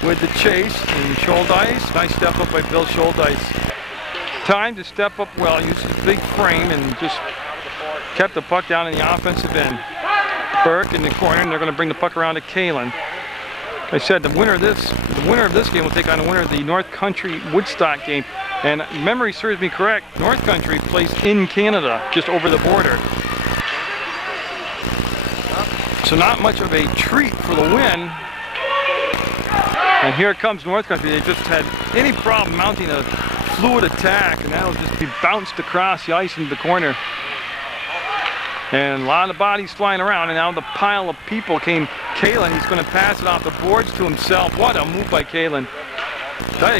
with the chase and Schuldice. Nice step up by Bill Schuldice. Time to step up well, used his big frame and just kept the puck down in the offensive end. Burke in the corner, and they're going to bring the puck around to Kalen. Like I said, the winner of this game will take on the winner of the North Country Woodstock game. And memory serves me correct, North Country plays in Canada, just over the border. So not much of a treat for the win. And here comes North Country. They just had any problem mounting a fluid attack, and that'll just be bounced across the ice into the corner. And a lot of bodies flying around, and now the pile of people came Kalen. He's going to pass it off the boards to himself. What a move by Kalen.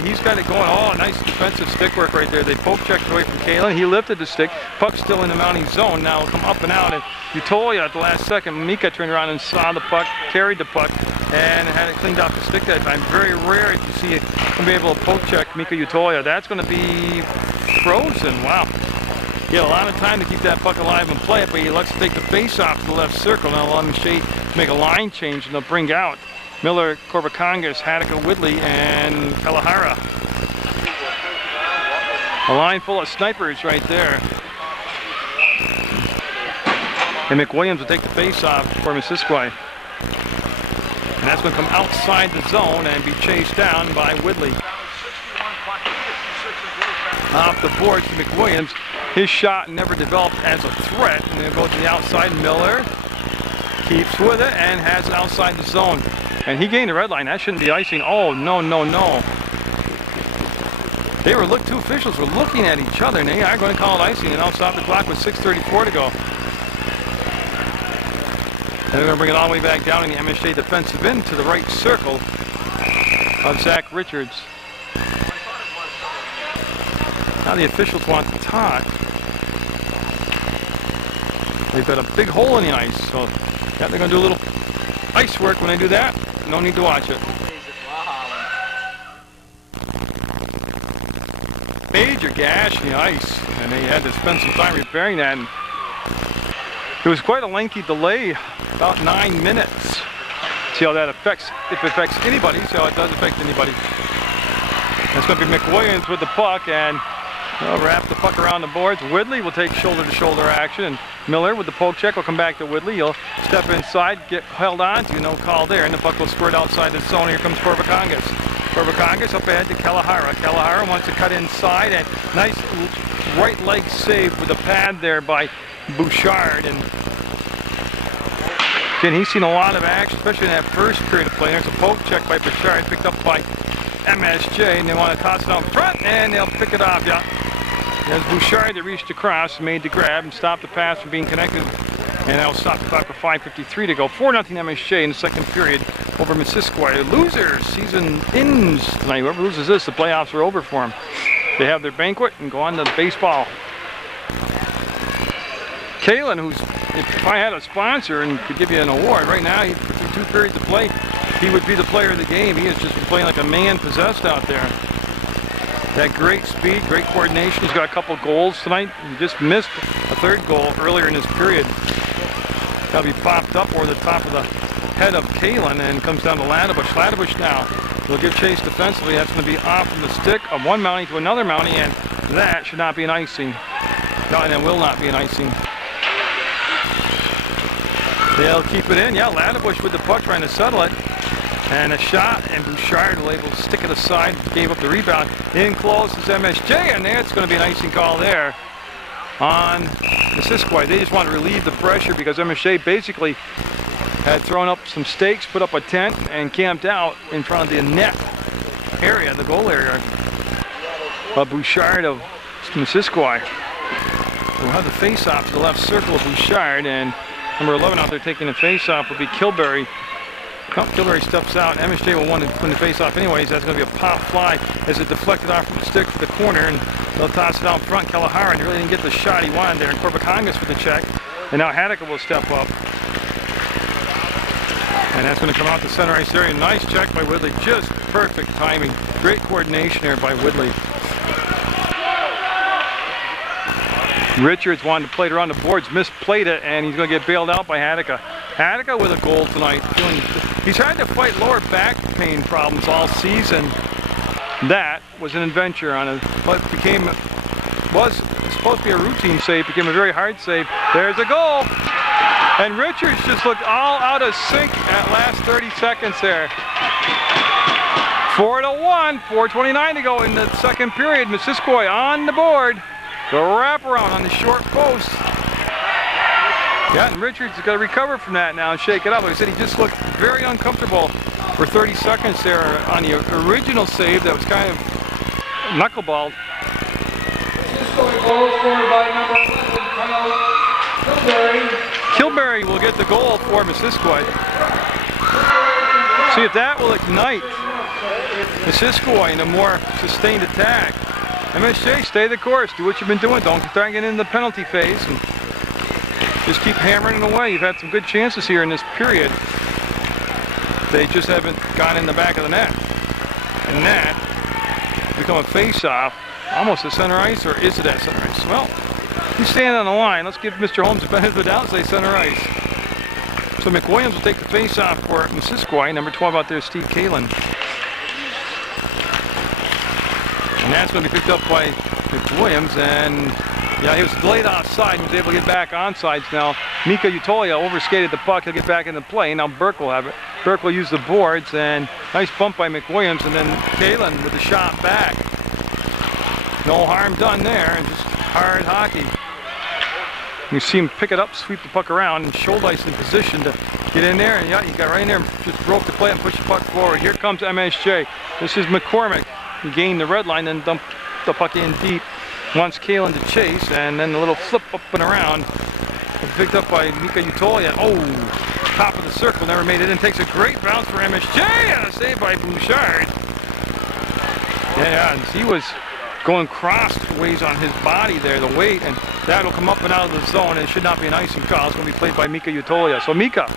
He's got it going. Oh, nice defensive stick work right there. They poke checked away from Kalen. He lifted the stick. Puck's still in the mounting zone. Now it'll come up and out. And Utolia at the last second, Mika turned around and saw the puck, carried the puck, and had it cleaned off the stick that time. Very rare if you see it be able to poke check Mika Utolia. That's going to be frozen. Wow. He had a lot of time to keep that puck alive and play it, but he lets take the face off to the left circle. Now allow MSJ to make a line change, and they'll bring out Miller, Corvacangas, Haddock, Woodley, and Kalahara. A line full of snipers right there. And McWilliams will take the face off for Missisquoi. And that's going to come outside the zone and be chased down by Woodley. Off the boards to McWilliams. His shot never developed as a threat. And they'll go to the outside. Miller keeps with it and has it outside the zone. And he gained the red line. That shouldn't be icing. Oh, no, no, no. Two officials were looking at each other, and they are going to call it icing, and I'll stop the clock with 6:34 to go. And they're going to bring it all the way back down in the MSJ defensive end to the right circle of Zach Richards. Now the officials want to talk. They've got a big hole in the ice, so yeah, they're going to do a little ice work when they do that. No need to watch it. Major gash in the ice, and they had to spend some time repairing that. And it was quite a lengthy delay, about 9 minutes. See how that affects, if it affects anybody, see how it does affect anybody. It's going to be McWilliams with the puck, and they'll wrap the puck around the boards. Woodley will take shoulder-to-shoulder action, and Miller with the poke check will come back to Woodley. He'll step inside, get held on to, no call there, and the puck will squirt outside the zone. Here comes Corvacangas. Corvacangas up ahead to Kalahara. Kalahara wants to cut inside, and nice right leg save with a pad there by Bouchard. And again, he's seen a lot of action, especially in that first period of play. There's a poke check by Bouchard, picked up by MSJ, and they want to toss it out front, and they'll pick it off, yeah. There's Bouchard that reached across, made the grab, and stopped the pass from being connected, and that'll stop the clock with 5:53 to go. 4-0 MSJ in the second period over Missisquoi. Losers, season ends tonight. Whoever loses this, the playoffs are over for them. They have their banquet and go on to baseball. Kalen, who's, if I had a sponsor and could give you an award, right now, for 2 periods of play, he would be the player of the game. He has just been playing like a man possessed out there. That great speed, great coordination. He's got a couple goals tonight. He just missed a 3rd goal earlier in this period. That'll be popped up over the top of the head of Kalen and comes down to Ladebush. Ladebush now will get chased defensively. That's going to be off from the stick of one Mountie to another Mountie, and that should not be an icing. No, and it will not be an icing. They'll keep it in. Yeah, Ladebush with the puck trying to settle it. And a shot, and Bouchard will able to stick it aside, gave up the rebound. In close is MSJ, and it's going to be an icing call there on Missisquoi. They just want to relieve the pressure because MSJ basically had thrown up some stakes, put up a tent, and camped out in front of the net area, the goal area. But Bouchard of Missisquoi will have the face-off to the left circle of Bouchard, and number 11 out there taking the face-off will be Kilberry. Kilberry steps out. MSJ will want to win the face-off anyways. That's going to be a pop fly as it deflected off from the stick to the corner, and they'll toss it out front. Kalahara really didn't get the shot he wanted there, and Korbakongas with the check. And now Haddock will step up. And that's going to come out the center ice area. Nice check by Woodley. Just perfect timing. Great coordination there by Woodley. Richards wanted to play it around the boards, misplayed it, and he's going to get bailed out by Haddock. Haddock with a goal tonight. He's tried to fight lower back pain problems all season. That was an adventure on it, but was supposed to be a routine save, became a very hard save. There's a goal! And Richards just looked all out of sync at last 30 seconds there. 4-1, 4:29 to go in the second period. Missisquoi on the board. The wraparound on the short post. Yeah, and Richards has got to recover from that now and shake it up. Like I said, he just looked very uncomfortable for 30 seconds there on the original save that was kind of knuckleballed. Kilberry will get the goal for Missisquoi. See if that will ignite Missisquoi in a more sustained attack. MSJ, stay the course. Do what you've been doing. Don't try and get into the penalty phase. And just keep hammering it away. You've had some good chances here in this period. They just haven't gone in the back of the net. And that become a face-off. Almost at center ice, or is it at center ice? Well, he's standing on the line. Let's give Mr. Holmes the benefit of the doubt and say center ice. So McWilliams will take the face-off for Missisquoi. Number 12 out there is Steve Kalen. And that's going to be picked up by McWilliams, and yeah, he was delayed offside. He was able to get back onsides now. Mika Utolia overskated the puck. He'll get back into play. Now Burke will have it. Burke will use the boards, and nice bump by McWilliams, and then Kalen with the shot back. No harm done there, and just hard hockey. You see him pick it up, sweep the puck around, and Schuldeis in position to get in there, and yeah, he got right in there and just broke the play and pushed the puck forward. Here comes MSJ. This is McCormick. He gained the red line, then dumped the puck in deep. Wants Kalen to chase, and then a little flip up and around. Picked up by Mika Utolia. Oh, top of the circle, never made it in. Takes a great bounce for MSJ, and a save by Bouchard. Yeah, and he was going crossways on his body there, the weight, and that'll come up and out of the zone, and it should not be an icing call. It's going to be played by Mika Utolia. So Mika,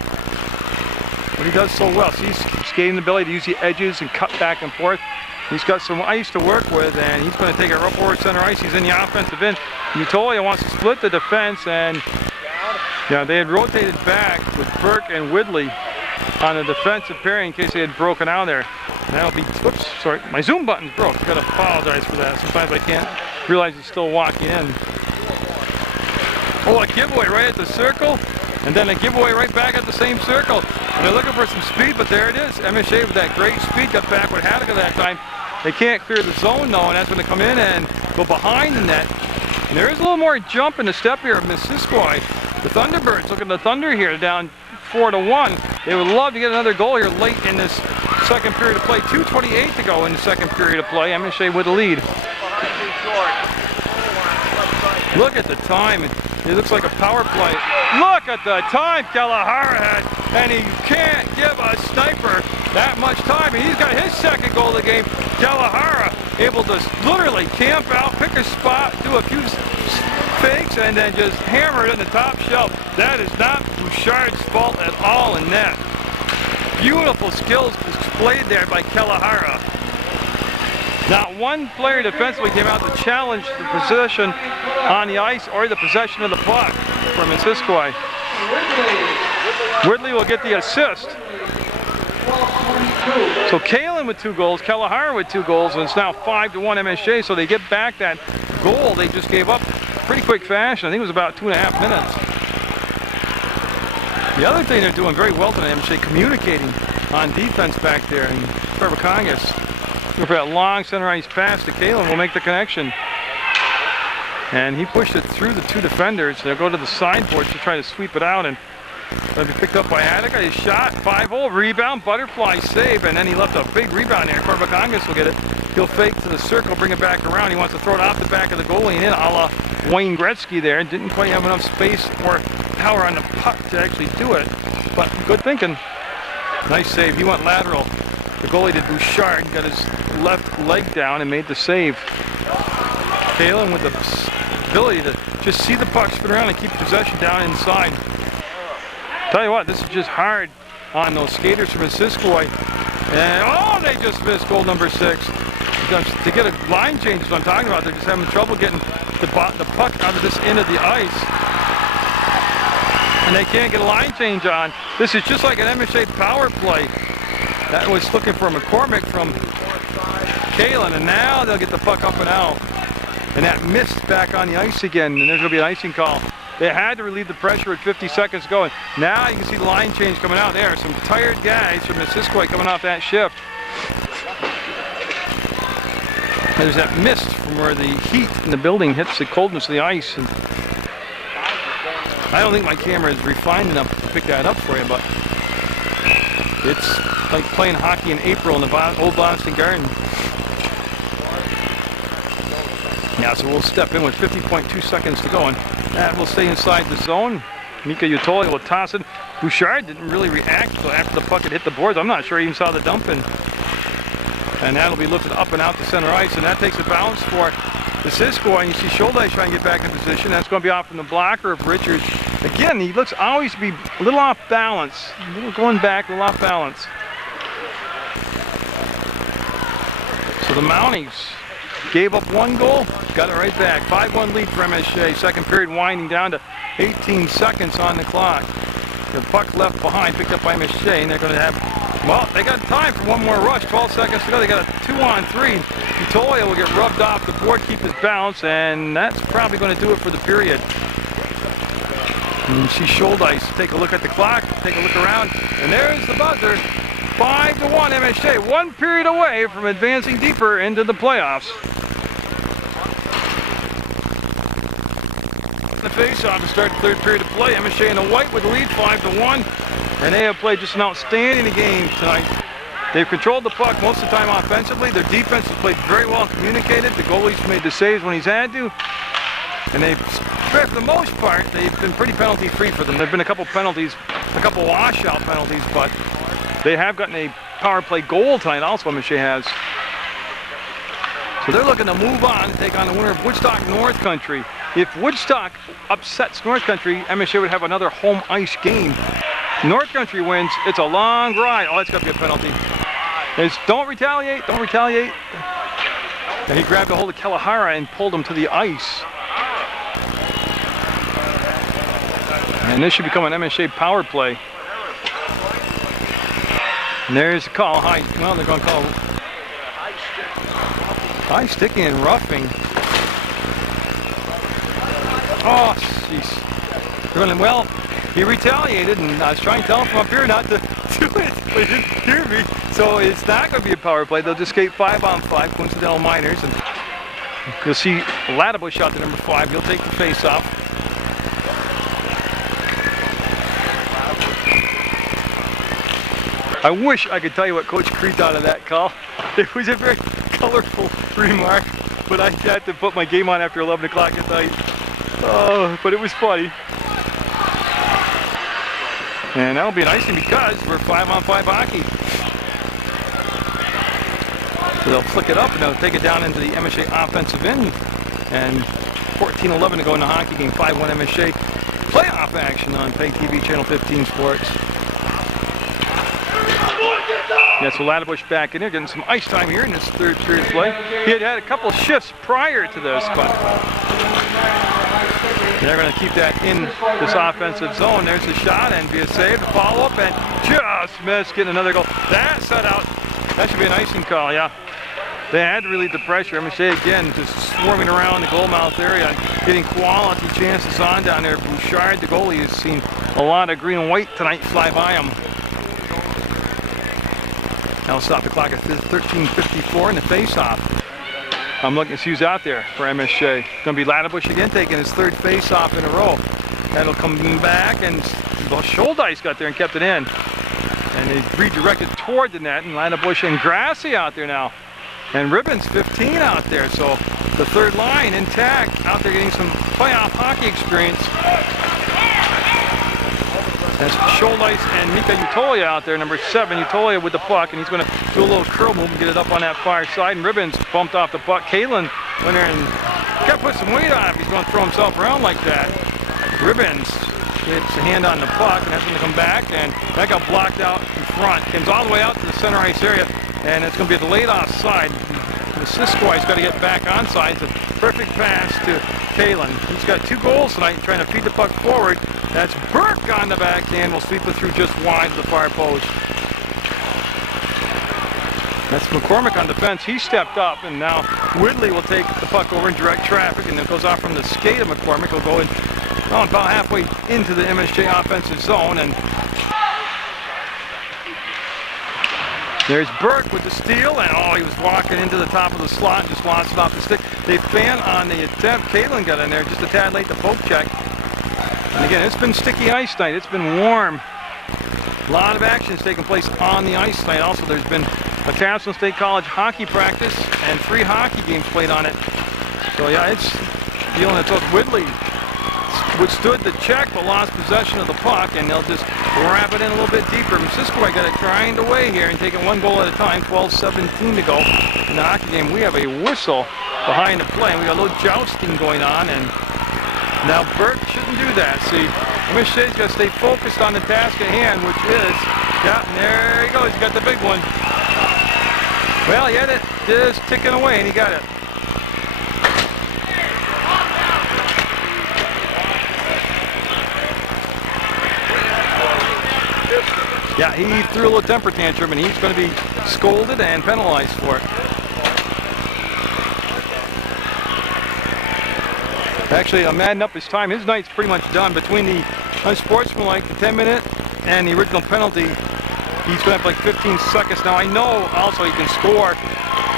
what he does so well, so he's skating the ability to use the edges and cut back and forth. He's got some ice to work with, and he's going to take it right forward center ice. He's in the offensive end. Utolia wants to split the defense, and yeah, they had rotated back with Burke and Woodley on the defensive pairing in case they had broken out there. And that'll be, oops, sorry, my Zoom button's broke. I've got to apologize for that. Sometimes I can't realize it's still walking in. Oh, a giveaway right at the circle, and then a giveaway right back at the same circle. And they're looking for some speed, but there it is. MSJ with that great speed got back with Haddock at that time. They can't clear the zone though, and that's going to come in and go behind the net. And there is a little more jump in the step here of Missisquoi. The Thunderbirds, look at the Thunder here, down 4-1. They would love to get another goal here late in this second period of play. 2:28 to go in the second period of play. MSJ with the lead. Look at the time. It looks like a power play. Look at the time Kalahara had, and he can't give a sniper that much time. And he's got his second goal of the game. Kalahara able to literally camp out, pick a spot, do a few fakes, and then just hammer it in the top shelf. That is not Bouchard's fault at all in net. Beautiful skills displayed there by Kalahara. Not one player defensively came out to challenge the position on the ice or the possession of the puck from Missisquoi. Woodley will get the assist. So Kalen with 2 goals, Kalahara with 2 goals, and it's now 5-1 MSJ, so they get back that goal they just gave up pretty quick fashion. I think it was about 2.5 minutes. The other thing they're doing very well tonight, MSJ, communicating on defense back there, and Trevor Congas, for that long center ice pass to Kalen, will make the connection. And he pushed it through the 2 defenders. They'll go to the sideboards to try to sweep it out, and it'll be picked up by Attica. His shot, 5-0, rebound, butterfly save, and then he left a big rebound there. Trevor Congas will get it. He'll fake to the circle, bring it back around. He wants to throw it off the back of the goalie and in, a la Wayne Gretzky there. Didn't quite have enough space or power on the puck to actually do it, but good thinking. Nice save. He went lateral. The goalie did Bouchard, got his left leg down and made the save. Kalen with the ability to just see the puck spin around and keep possession down inside. Tell you what, this is just hard on those skaters from Missisquoi. And oh, they just missed goal number 6. To get a line change, as I'm talking about, they're just having trouble getting the puck out of this end of the ice. And they can't get a line change on. This is just like an MSJ power play. That was looking for McCormick from Kalen, and now they'll get the puck up and out. And that missed back on the ice again, and there's going to be an icing call. They had to relieve the pressure with 50 seconds going. Now you can see the line change coming out there. Some tired guys from Missisquoi coming off that shift. There's that mist from where the heat in the building hits the coldness of the ice. And I don't think my camera is refined enough to pick that up for you, but it's like playing hockey in April in the old Boston Garden. Yeah, so we'll step in with 50.2 seconds to go, and that will stay inside the zone. Mika Utoli will toss it. Bouchard didn't really react until after the puck had hit the boards. I'm not sure he even saw the dump in. And that'll be lifted up and out to center ice, and that takes a bounce for Missisquoi. And you see Shoulder trying to get back in position. That's going to be off from the blocker of Richards. Again, he looks always to be a little off balance. A little going back, a little off balance. So the Mounties gave up 1 goal, got it right back. 5-1 lead for MSJ. Second period winding down to 18 seconds on the clock. The puck left behind, picked up by MSJ, and they're going to have, well, they got time for 1 more rush. 12 seconds to go. They got a 2-on-3. Utolia will get rubbed off the board, keep his balance, and that's probably going to do it for the period. And you see Schuldice take a look at the clock, take a look around, and there's the buzzer. 5-1 MSJ, 1 period away from advancing deeper into the playoffs. The face-off to start the 3rd period of play. MSJ in the white with the lead, 5-1, and they have played just an outstanding game tonight. They've controlled the puck most of the time offensively. Their defense has played very well and communicated. The goalie's made the saves when he's had to, and they've, for the most part, they've been pretty penalty-free for them. There've been a couple penalties, a couple washout penalties, but they have gotten a power play goal tonight also, MSJ has. So they're looking to move on and take on the winner of Woodstock North Country. If Woodstock upsets North Country, MSJ would have another home ice game. North Country wins, it's a long ride. Oh, that's got to be a penalty. It's don't retaliate, don't retaliate. And he grabbed a hold of Kalahara and pulled him to the ice. And this should become an MSJ power play. And there's the call. High, well, they're going to call high sticking and roughing. Oh, jeez. Well, he retaliated, and I was trying to tell him from up here not to do it, but he didn't hear me. So it's not going to be a power play. They'll just skate 5-on-5, coincidental minors, and you'll see Latabush shot to number 5. He'll take the face-off. I wish I could tell you what Coach Cree thought of that call. It was a very colorful remark, but I had to put my game on after 11 o'clock at night. Oh, but it was funny. And that'll be an icing because we're 5-on-5 hockey. So they'll flick it up and they'll take it down into the MSJ offensive end. And 14-11 to go in the hockey game. 5-1 MSJ playoff action on PEGTV Channel 15 Sports. Yeah, so Ladderbush back in there, getting some ice time here in this third period play. He had a couple shifts prior to this, but they're going to keep that in this offensive zone. There's a shot and be a save, the follow-up, and just missed, getting another goal. That set out. That should be an icing call, yeah. They had to relieve the pressure. MSJ again just swarming around the goal mouth area, getting quality chances on down there. Bouchard, the goalie, has seen a lot of green and white tonight fly by him. Now we'll stop the clock at 13:54 in the face-off. I'm looking to see who's out there for MSJ. Going to be Ladderbush again, taking his third face-off in a row. That'll come back, and Schuldice got there and kept it in. And they redirected toward the net, and Ladderbush and Grassi out there now. And Ribbons 15 out there, so the third line intact, out there getting some playoff hockey experience. That's Schuldice and Mika Utolia out there, number 7, Utolia with the puck, and he's going to do a little curl move and get it up on that far side, and Ribbons bumped off the puck. Kalen went there and got to put some weight on him if he's going to throw himself around like that. Ribbons gets a hand on the puck, and that's going to come back, and that got blocked out in front. Comes all the way out to the center ice area, and it's going to be a delayed offside. Missisquoi has got to get back onside. It's a perfect pass to Kalen. He's got 2 goals tonight, trying to feed the puck forward. That's Burke on the backhand. We'll sweep it through just wide of the far post. That's McCormick on defense. He stepped up, and now Whitley will take the puck over in direct traffic, and it goes off from the skate of McCormick. He'll go in about halfway into the MSJ offensive zone, and there's Burke with the steal, and he was walking into the top of the slot, just wants it off the stick. They fan on the attempt. Kalen got in there just a tad late, the poke check. And again, it's been sticky ice night. It's been warm. A lot of action has taken place on the ice tonight. Also, there's been a Carrollton State College hockey practice and 3 hockey games played on it. So yeah, it's dealing. It took Whitley withstood the check but lost possession of the puck, and they'll just wrap it in a little bit deeper. Missisquoi got it grind away here and taking 1 goal at a time. 12:17 to go in the hockey game. We have a whistle behind the play, and we got a little jousting going on, and now Burke shouldn't do that. See, MSJ's got to stay focused on the task at hand, which is, yeah, and there he goes. He got the big one. Well, he had it just ticking away, and he got it. Yeah, he threw a little temper tantrum, and he's going to be scolded and penalized for it. Actually, I'm adding up his time. His night's pretty much done. Between the unsportsmanlike, the 10-minute, and the original penalty, he's going to have like 15 seconds. Now, I know also he can score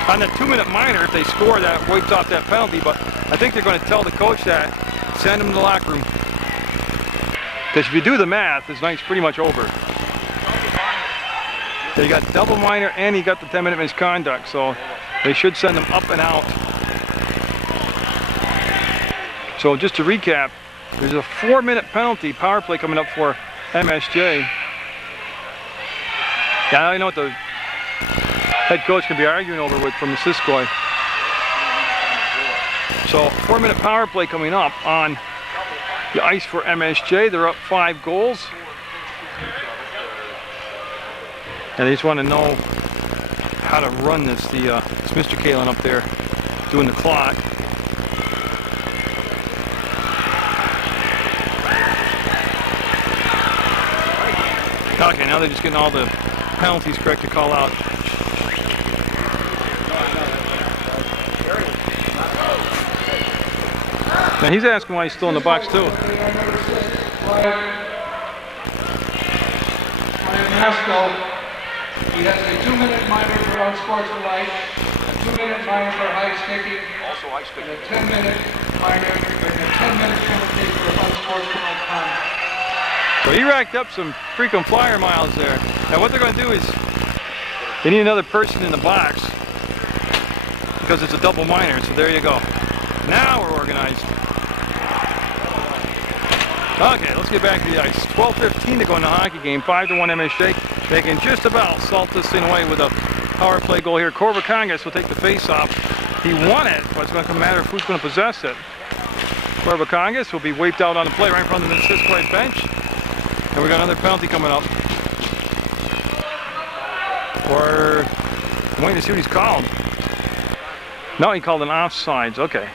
on the 2-minute minor. If they score, that wipes off that penalty, but I think they're going to tell the coach that, send him to the locker room. Because if you do the math, his night's pretty much over. They got double minor, and he got the 10-minute misconduct, so they should send him up and out. So just to recap, there's a 4-minute penalty power play coming up for MSJ. Yeah, I know what the head coach can be arguing over with from Missisquoi. So 4-minute power play coming up on the ice for MSJ. They're up 5 goals. And they just want to know how to run this. It's Mr. Kalen up there doing the clock. Okay, now they're just getting all the penalties correct to call out. Now he's asking why he's still in the box too. He has a 2-minute minor for unsportsmanlike, a 2-minute minor for high sticking, also high sticking, and a 10-minute minor, and a 10-minute penalty for unsportsmanlike conduct. So he racked up some frequent flyer miles there. Now what they're going to do is, they need another person in the box because it's a double minor, so there you go. Now we're organized. Okay, let's get back to the ice. 12:15 to go in the hockey game. 5-1 MSJ. They can just about salt this thing away with a power play goal here. Corbacongas will take the face-off. He won it, but it's going to matter who's going to possess it. Corbacongas will be wiped out on the play right in front of the Missisquoi bench. And we got another penalty coming up. Or I'm waiting to see what he's called. No, he called an offsides. Okay.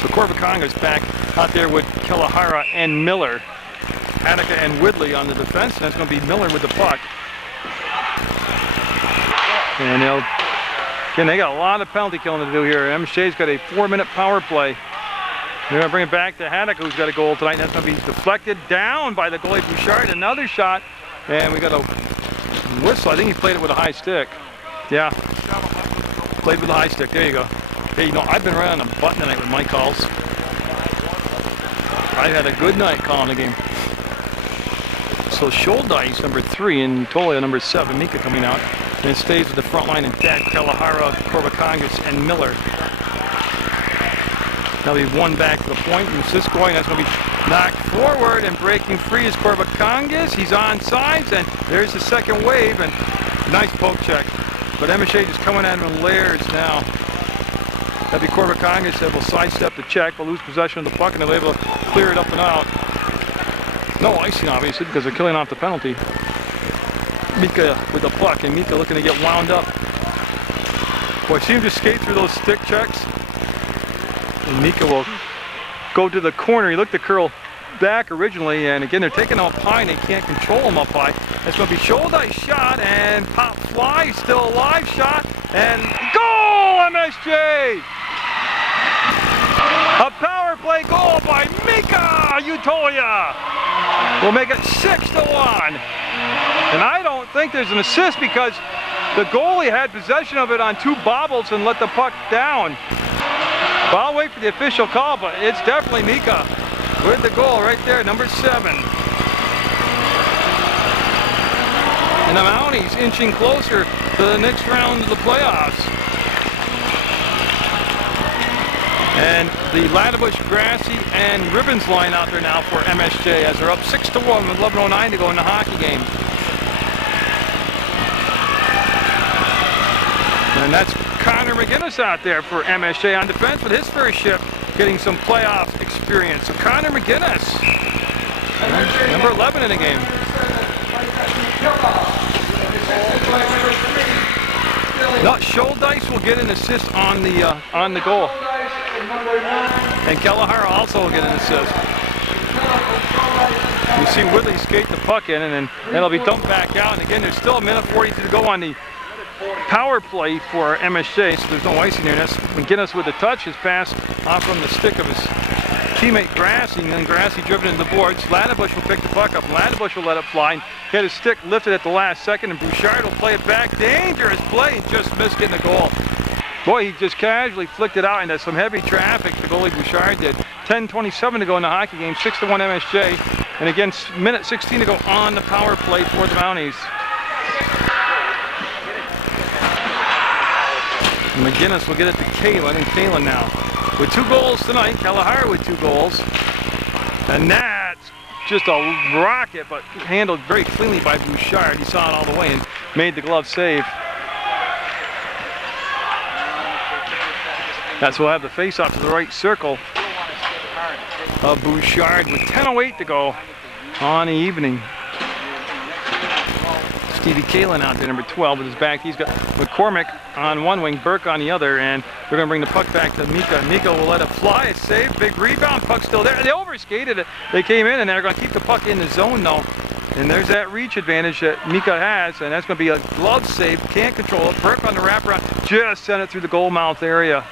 So Corbacongas back out there with Kalahara and Miller. Hanukkah and Woodley on the defense, and that's going to be Miller with the puck. And again, they got a lot of penalty killing to do here. MSJ's got a 4-minute power play. They're going to bring it back to Hanukkah, who's got a goal tonight. That's going to be deflected down by the goalie Bouchard. Another shot, and we got a whistle. I think he played it with a high stick. Yeah, played with a high stick. There you go. Hey, you know, I've been right on the button tonight with my calls. I had a good night calling the game. So Scholdice, number 3, and Tolia, number 7. Mika coming out. And it stays with the front line and Dad, Kalahara, Corbacongas, and Miller. Now we've won back to the point. Missisquoi, and that's going to be knocked forward, and breaking free is Corbacongas. He's on sides, and there's the second wave, and nice poke check. But MSJ just coming at him in layers now. That'd be Corbacongas that will sidestep the check, will lose possession of the puck, and they'll be able to clear it up and out. No icing, obviously, because they're killing off the penalty. Mika with the puck, and Mika looking to get wound up. Boy, see him just skate through those stick checks. And Mika will go to the corner. He looked to curl back originally, and again, they're taking him up high, and they can't control him up high. That's going to be Scholdice shot, and pop fly, still alive shot, and goal, MSJ! A power play goal by Mika Utoya will make it 6-1. And I don't think there's an assist because the goalie had possession of it on 2 bobbles and let the puck down. But I'll wait for the official call, but it's definitely Mika with the goal right there, number 7. And the Mounties inching closer to the next round of the playoffs. And the Lattabush, Grassy, and Ribbons line out there now for MSJ as they're up 6-1 with 11:09 to go in the hockey game. And that's Connor McGinnis out there for MSJ on defense with his first shift, getting some playoff experience. So Connor McGinnis, number 11 in the game. No, Scholdice will get an assist on the goal. And Kalahara also will get an assist. You see Woodley skate the puck in, and then it'll be dumped back out. And again, there's still 1:42 to go on the power play for MSJ, so there's no icing there. That's McGinnis with the touch. His pass off from the stick of his teammate Grassy, and then Grassy driven into the boards. Lattabush will pick the puck up, and Lattabush will let it fly. And get his stick lifted at the last second, and Bouchard will play it back. Dangerous play, just missed getting the goal. Boy, he just casually flicked it out into some heavy traffic, the goalie Bouchard did. 10:27 to go in the hockey game, 6-1 MSJ. And again, minute 16 to go on the power play for the Mounties. And McGinnis will get it to Kalen, and Kalen now with 2 goals tonight. Kalahara with 2 goals. And that's just a rocket, but handled very cleanly by Bouchard. He saw it all the way and made the glove save. That's we'll have the face-off to the right circle of Bouchard with 10:08 to go on the evening. Stevie Kalen out there, number 12 with his back. He's got McCormick on one wing, Burke on the other, and they're going to bring the puck back to Mika. Mika will let it fly. It's saved. Big rebound. Puck still there. They overskated it. They came in, and they're going to keep the puck in the zone, though. And there's that reach advantage that Mika has, and that's going to be a glove save. Can't control it. Burke on the wraparound. Just sent it through the goal mouth area.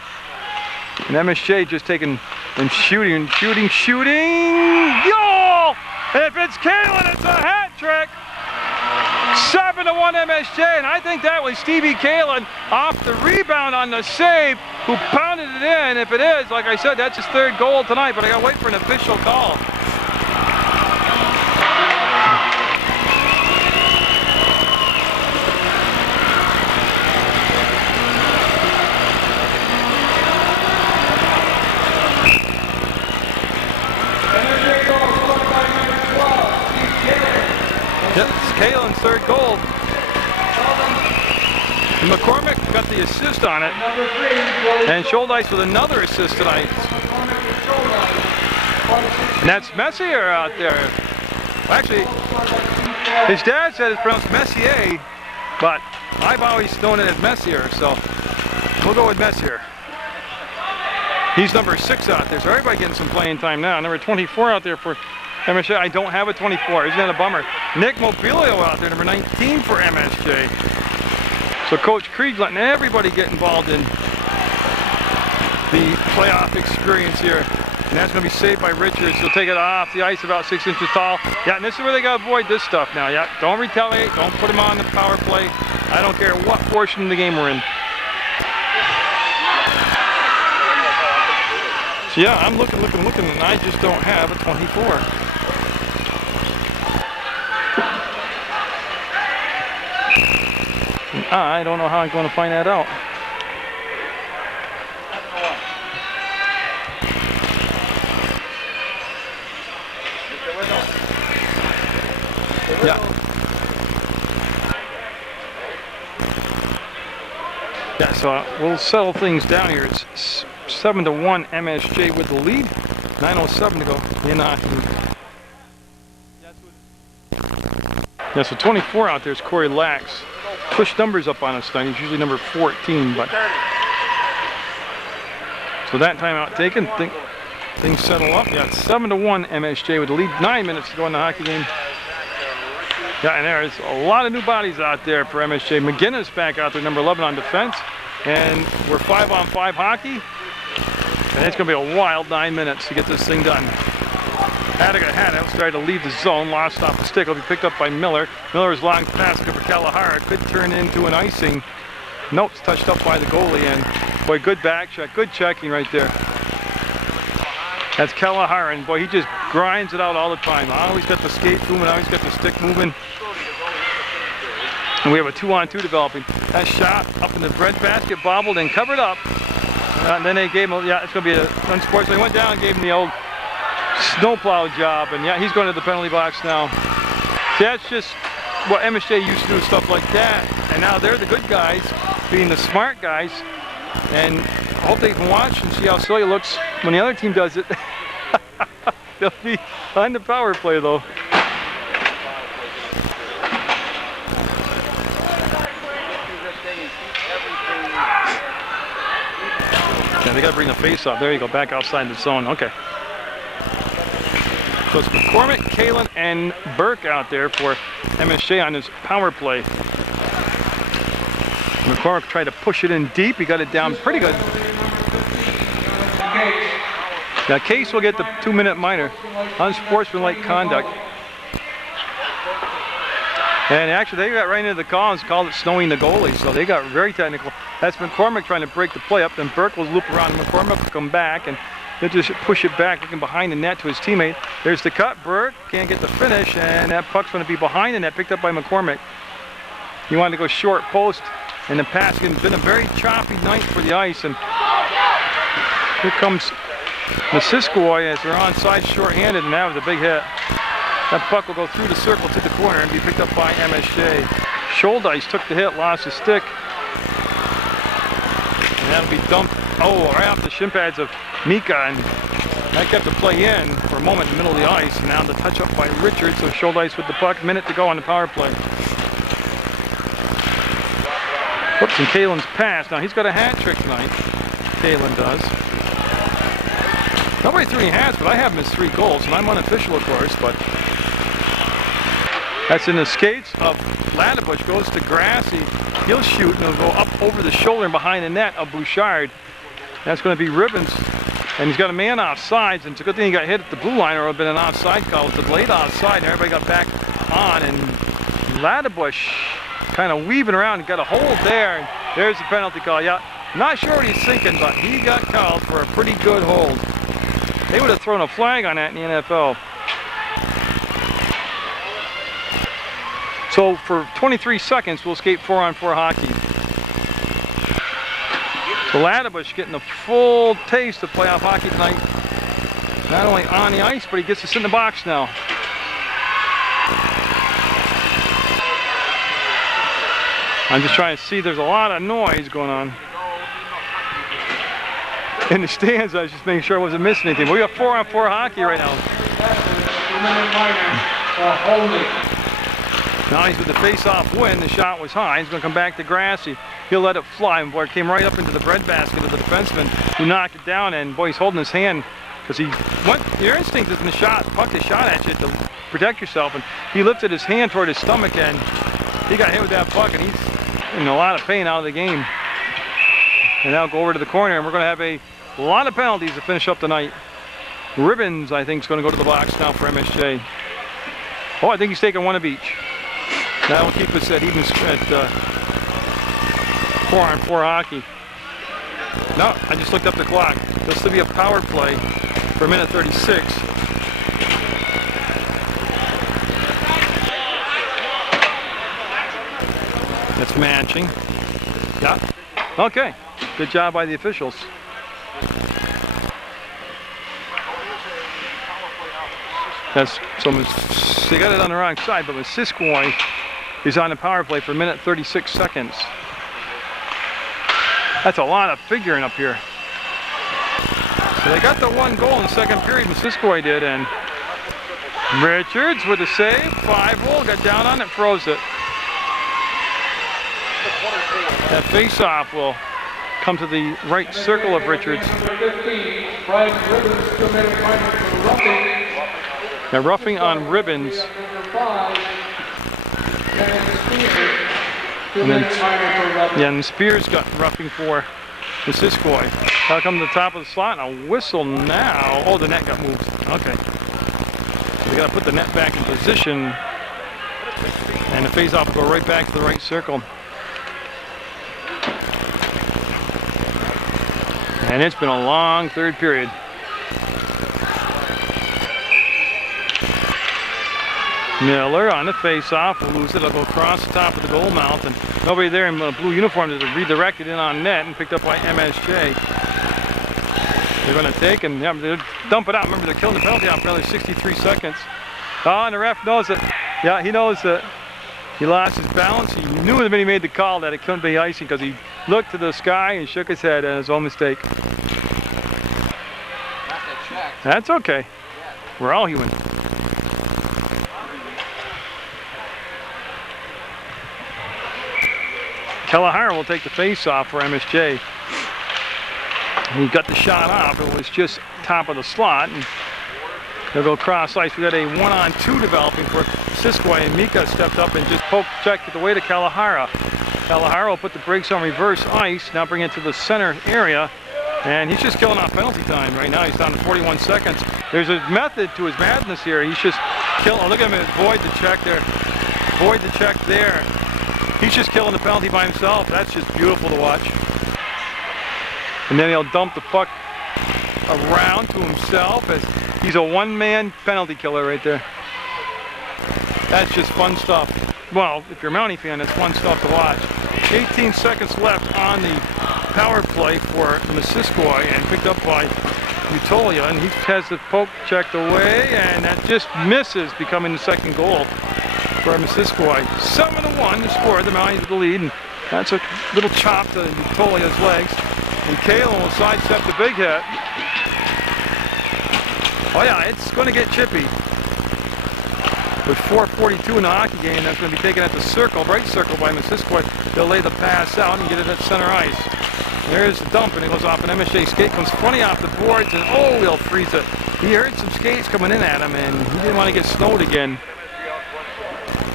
And MSJ just taking and shooting. Goal! And if it's Kalen, it's a hat trick. 7-1 MSJ, and I think that was Stevie Kalen off the rebound on the save, who pounded it in. If it is, like I said, that's his 3rd goal tonight, but I gotta wait for an official call. That's Kalen's third goal. And McCormick got the assist on it. And Scholdice with another assist tonight. And that's Messier out there. Well, actually, his dad said it's pronounced Messier, but I've always known it as Messier, so we'll go with Messier. He's number 6 out there, so everybody getting some playing time now. Number 24 out there for MSJ. I don't have a 24. Isn't that a bummer? Nick Mobilio out there, number 19 for MSJ. So Coach Creed letting everybody get involved in the playoff experience here. And that's going to be saved by Richards. He'll take it off the ice about 6 inches tall. Yeah, and this is where they got to avoid this stuff now. Yeah, don't retaliate. Don't put him on the power play. I don't care what portion of the game we're in. So yeah, I'm looking, and I just don't have a 24. And I don't know how I'm going to find that out. Yeah. Yeah, so we'll settle things down here. It's 7-1 MSJ with the lead. 9:07 to go in hockey. Yeah, so 24 out there is Corey Lax. Push numbers up on us tonight. He's usually number 14, but so that timeout taken. Things settle up. Yeah, it's 7-1 MSJ with the lead. 9 minutes to go in the hockey game. Yeah, and there's a lot of new bodies out there for MSJ. McGinnis back out there, number 11 on defense. And we're 5-on-5 hockey. And it's going to be a wild 9 minutes to get this thing done. Haddock tried to leave the zone, lost off the stick. Will be picked up by Miller. Miller's long pass over Kalahara could turn into an icing. Nope, it's touched up by the goalie. And boy, good back check, good checking right there. That's Kalahara, and boy, he just grinds it out all the time. Always got the skate moving, always got the stick moving. And we have a 2-on-2 developing. That shot up in the breadbasket, bobbled and covered up. And then they gave him, yeah, it's going to be unsportsmanlike. They went down and gave him the old snowplow job, and yeah, he's going to the penalty box now. See, that's just what MSJ used to do, stuff like that. And now they're the good guys, being the smart guys. And I hope they can watch and see how silly it looks when the other team does it. They'll be on the power play though. Yeah, they got to bring the face up. There you go, back outside the zone. Okay. So it's McCormick, Kalen, and Burke out there for MSJ on his power play. McCormick tried to push it in deep. He got it down pretty good. Now Case will get the 2-minute minor. Unsportsmanlike conduct. And actually they got right into the call and called it snowing the goalie. So they got very technical. That's McCormick trying to break the play up. Then Burke will loop around and McCormick will come back. And he'll just push it back, looking behind the net to his teammate. There's the cut. Burke can't get the finish. And that puck's going to be behind the net, picked up by McCormick. He wanted to go short post. And the pass has been a very choppy night for the ice. And here comes Missisquoi as they're onside short-handed, and that was a big hit. That puck will go through the circle to the corner and be picked up by MSJ. Scholdice took the hit, lost his stick. And that'll be dumped, right off the shin pads of Mika. And that kept the play in for a moment in the middle of the ice. And now the touch up by Richards. So Scholdice with the puck, minute to go on the power play. Whoops, and Kalen's pass. Now he's got a hat trick tonight. Kalen does. Nobody threw any hats, but I have him as 3 goals, and I'm unofficial, of course, but that's in the skates of Ladebush. Goes to Grassy. He'll shoot, and it'll go up over the shoulder and behind the net of Bouchard. That's going to be Ribbons, and he's got a man offsides, and it's a good thing he got hit at the blue line, or it would have been an offside call. It's a delayed offside, and everybody got back on, and Ladebush kind of weaving around and got a hold there. And there's the penalty call. Yeah, not sure what he's thinking, but he got called for a pretty good hold. They would have thrown a flag on that in the NFL. So for 23 seconds, we'll skate 4-on-4 hockey. So Ladebush getting a full taste of playoff hockey tonight. Not only on the ice, but he gets to sit in the box now. I'm just trying to see, there's a lot of noise going on in the stands. I was just making sure I wasn't missing anything. But we got 4-on-4 hockey right now. Now he's with the face-off win. The shot was high. He's going to come back to grassy. He'll let it fly. And boy, it came right up into the breadbasket of the defenseman who knocked it down. And boy, he's holding his hand because your instinct is in the shot. Puck is shot at you to protect yourself. And he lifted his hand toward his stomach and he got hit with that puck. And he's in a lot of pain out of the game. And now go over to the corner, and we're going to have a lot of penalties to finish up tonight. Ribbons, I think, is going to go to the box now for MSJ. Oh, I think he's taking one of each. That will keep us at even at 4-on-4 hockey. No, I just looked up the clock. This will be a power play for 1:36. That's matching. Yeah. Okay. Good job by the officials. So they got it on the wrong side, but Missisquoi is on the power play for 1:36. That's a lot of figuring up here. So they got the one goal in the second period, Missisquoi did, and Richards with a save, 5-hole, got down on it, froze it. That face-off will come to the right circle of Richards. Now roughing on Ribbons. And then, and Spears got roughing for Missisquoi. That'll come to the top of the slot and a whistle now. Oh, the net got moved. Okay. So they got to put the net back in position. And the face-off will go right back to the right circle. And it's been a long third period. Miller on the face-off will lose it. It'll go across the top of the goal mouth, and nobody there in a blue uniform to redirect it in on net and picked up by MSJ. They're going to take and dump it out. Remember, they're killing the penalty out for another 63 seconds. Oh, and the ref knows it. Yeah, he knows that he lost his balance. He knew the minute he made the call that it couldn't be icing because he looked to the sky and shook his head at his own mistake. That's okay. We're all human. Kalahara will take the face-off for MSJ. He got the shot off. It was just top of the slot. And they'll go cross ice. We got a 1-on-2 developing for Missisquoi, and Mika stepped up and just checked it away to Kalahara. Kalahara will put the brakes on reverse ice. Now bring it to the center area. And he's just killing off penalty time right now. He's down to 41 seconds. There's a method to his madness here. He's just killing. Oh, look at him avoid the check there. Avoid the check there. He's just killing the penalty by himself. That's just beautiful to watch. And then he'll dump the puck around to himself as he's a one-man penalty killer right there. That's just fun stuff. Well, if you're a Mountie fan, that's fun stuff to watch. 18 seconds left on the power play for Missisquoi and picked up by Utolia, and he has the poke checked away, and that just misses, becoming the second goal for Missisquoi. 7-1 to score. The Mounties with the lead, and that's a little chop to Utolia's legs. And Kalen will sidestep the big hit. Oh yeah, it's going to get chippy. With 4:42 in the hockey game, that's going to be taken at the circle, right circle by Missisquoi. They'll lay the pass out and get it at center ice. There's the dump, and it goes off an MSJ skate, comes funny off the boards, and oh, he'll freeze it. He heard some skates coming in at him, and he didn't want to get snowed again.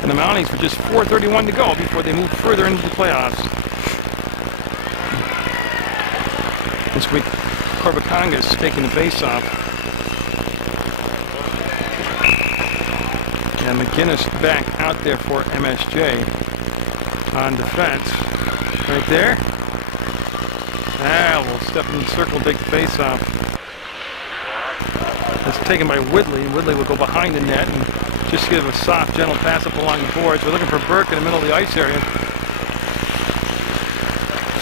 And the Mounties with just 4:31 to go before they move further into the playoffs. This week, Corbaconga is taking the face-off. And McGinnis back out there for MSJ on defense. Right there. Ah, we'll step in the circle, take the face-off. That's taken by Whitley. Whitley will go behind the net and just give a soft, gentle pass up along the boards. We're looking for Burke in the middle of the ice area.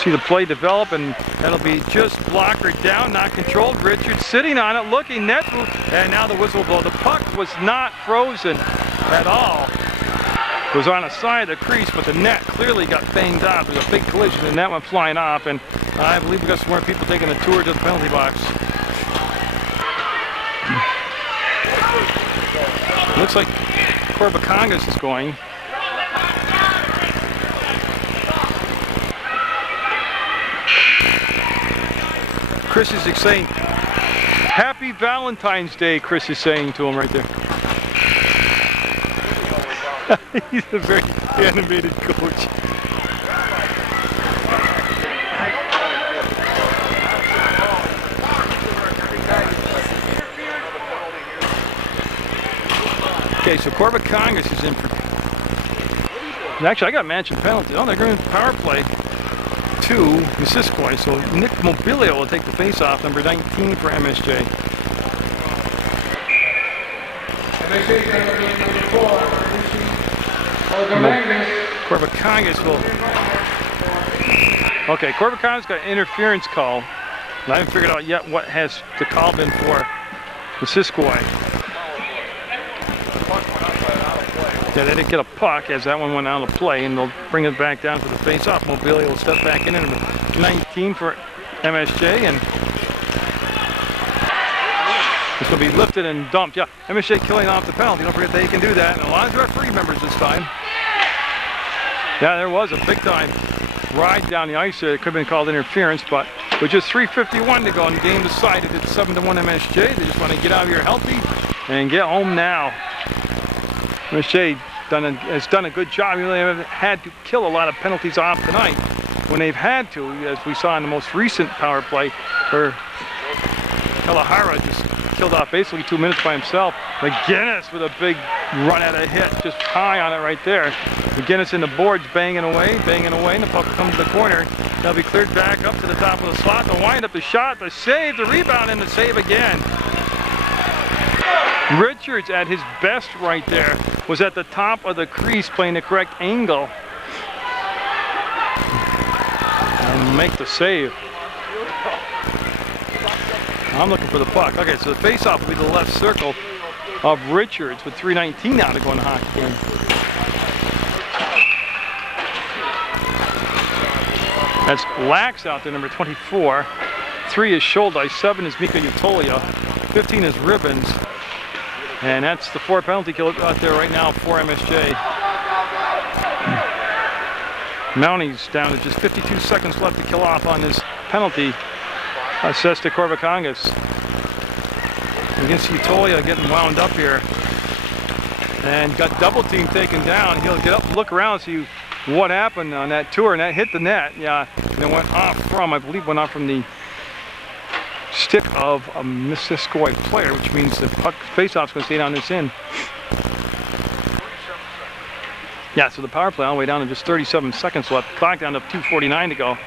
See the play develop, and that'll be just blocker down, not controlled. Richards sitting on it, looking, net move, and now the whistle will blow. The puck was not frozen at all. was on the side of the crease, but the net clearly got banged up. There was a big collision, the net went flying off, and I believe we got some more people taking a tour to the penalty box. Looks like Corbacongas is going. Chris is saying, "Happy Valentine's Day," Chris is saying to him right there. He's a very animated coach. Okay, so Corbacongas is in for... Actually, I got mentioned penalty. Oh, they're going to power play to Missisquoi. So Nick Mobilio will take the face-off, number 19 for MSJ. Corbacongas will... Okay, Corbacongas got an interference call. And I haven't figured out yet what has the call been for Missisquoi. Yeah, they didn't get a puck as that one went out of play, and they'll bring it back down for the face-off. Mobilio will step back in, and 19 for MSJ, and it's going to be lifted and dumped. Yeah, MSJ killing off the penalty. Don't forget they can do that, and a lot of referee members this time. Yeah, there was a big-time ride down the ice there. It could have been called interference, but with just 3:51 to go, and the game decided it's 7-1 MSJ. They just want to get out of here healthy and get home now. MSJ has done a good job. You really haven't had to kill a lot of penalties off tonight when they've had to, as we saw in the most recent power play, where Kalahara just killed off basically 2 minutes by himself. McGinnis with a big run at a hit, just high on it right there. McGinnis in the boards, banging away, and the puck comes to the corner. They'll be cleared back up to the top of the slot. They'll wind up the shot, the save, the rebound, and the save again. Richards at his best right there was at the top of the crease playing the correct angle and make the save. I'm looking for the puck. Okay, so the face-off will be the left circle of Richards with 3:19 now to go in the hockey game. That's Lax out there, number 24. 3 is Scholdice, 7 is Mika Utolia, 15 is Ribbons. And that's the 4 penalty kill out there right now for MSJ. Mounties down to just 52 seconds left to kill off on this penalty. Assessed to Corbacongas. Against Utolia getting wound up here. And got double team taken down. He'll get up and look around and see what happened on that tour. And that hit the net. Yeah, and it went off from, I believe, went off from the stick of a Missisquoi player, which means the puck face-off's going to stay down this end. Yeah, so the power play all the way down to just 37 seconds left. Clock down to 2:49 to go.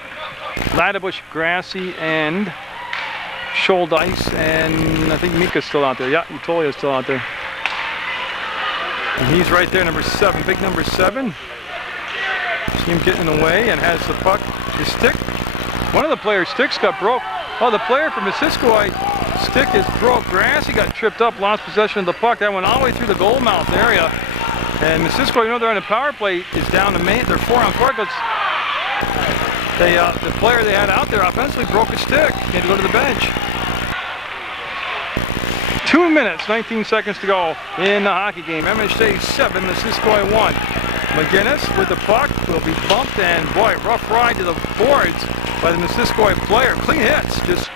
Ladebush, Grassy, and Scholdice, and I think Mika's still out there. Yeah, Utolia's still out there. And he's right there, number 7, big number 7. See him getting away and has the puck. His stick, one of the players' sticks got broke. Oh, the player from Missisquoi stick is broke. Grassy got tripped up, lost possession of the puck. That went all the way through the goal mouth area. And Missisquoi, you know, they're on the power play, is down the main. They're 4 on court. The player they had out there offensively broke his stick. He had to go to the bench. 2 minutes, 19 seconds to go in the hockey game. MSJ 7, Missisquoi 1. McGinnis with the puck will be bumped, and boy, rough ride to the boards by the Missisquoi player. Clean hits, just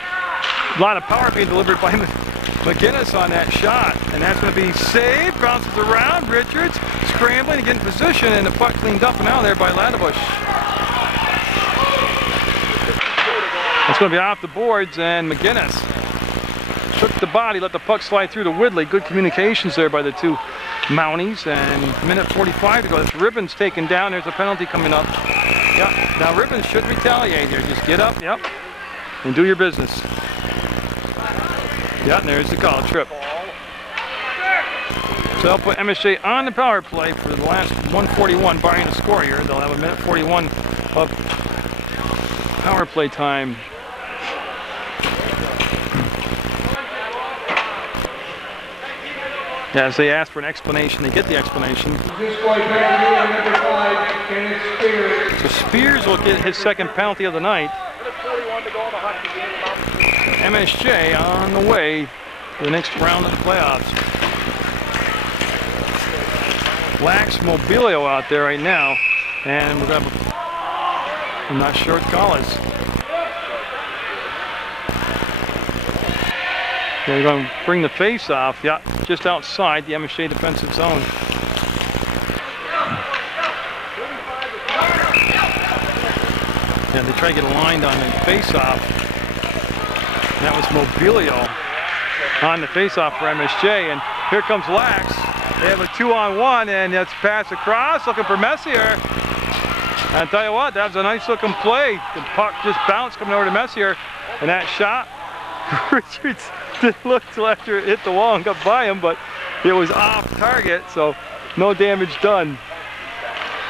a lot of power being delivered by McGinnis on that shot. And that's going to be saved, bounces around, Richards scrambling to get in position, and the puck cleaned up and out there by Ladebush. It's going to be off the boards, and McGinnis took the body, let the puck slide through to Woodley. Good communications there by the two Mounties, and minute 45 to go. That's Ribbons taken down. There's a penalty coming up. Yep. Now Ribbons should retaliate here. Just get up, yep, and do your business. Yep, and there's the call, trip. So they'll put MSJ on the power play for the last 1:41, barring a score here. They'll have a minute 41 of power play time. As they ask for an explanation, they get the explanation. Missisquoi number 5, Kenneth Spears. So Spears will get his second penalty of the night. MSJ on the way to the next round of the playoffs. Lax Mobilio out there right now, and we're gonna have I'm not sure what the call is. They're going to bring the face off, yeah, just outside the MSJ defensive zone. And they try to get aligned on the face off. That was Mobilio on the face off for MSJ, and here comes Lax. They have a 2-on-1, and it's pass across, looking for Messier. And I tell you what, that was a nice looking play. The puck just bounced coming over to Messier, and that shot, Richards didn't look till after it hit the wall and got by him, but it was off target, so no damage done.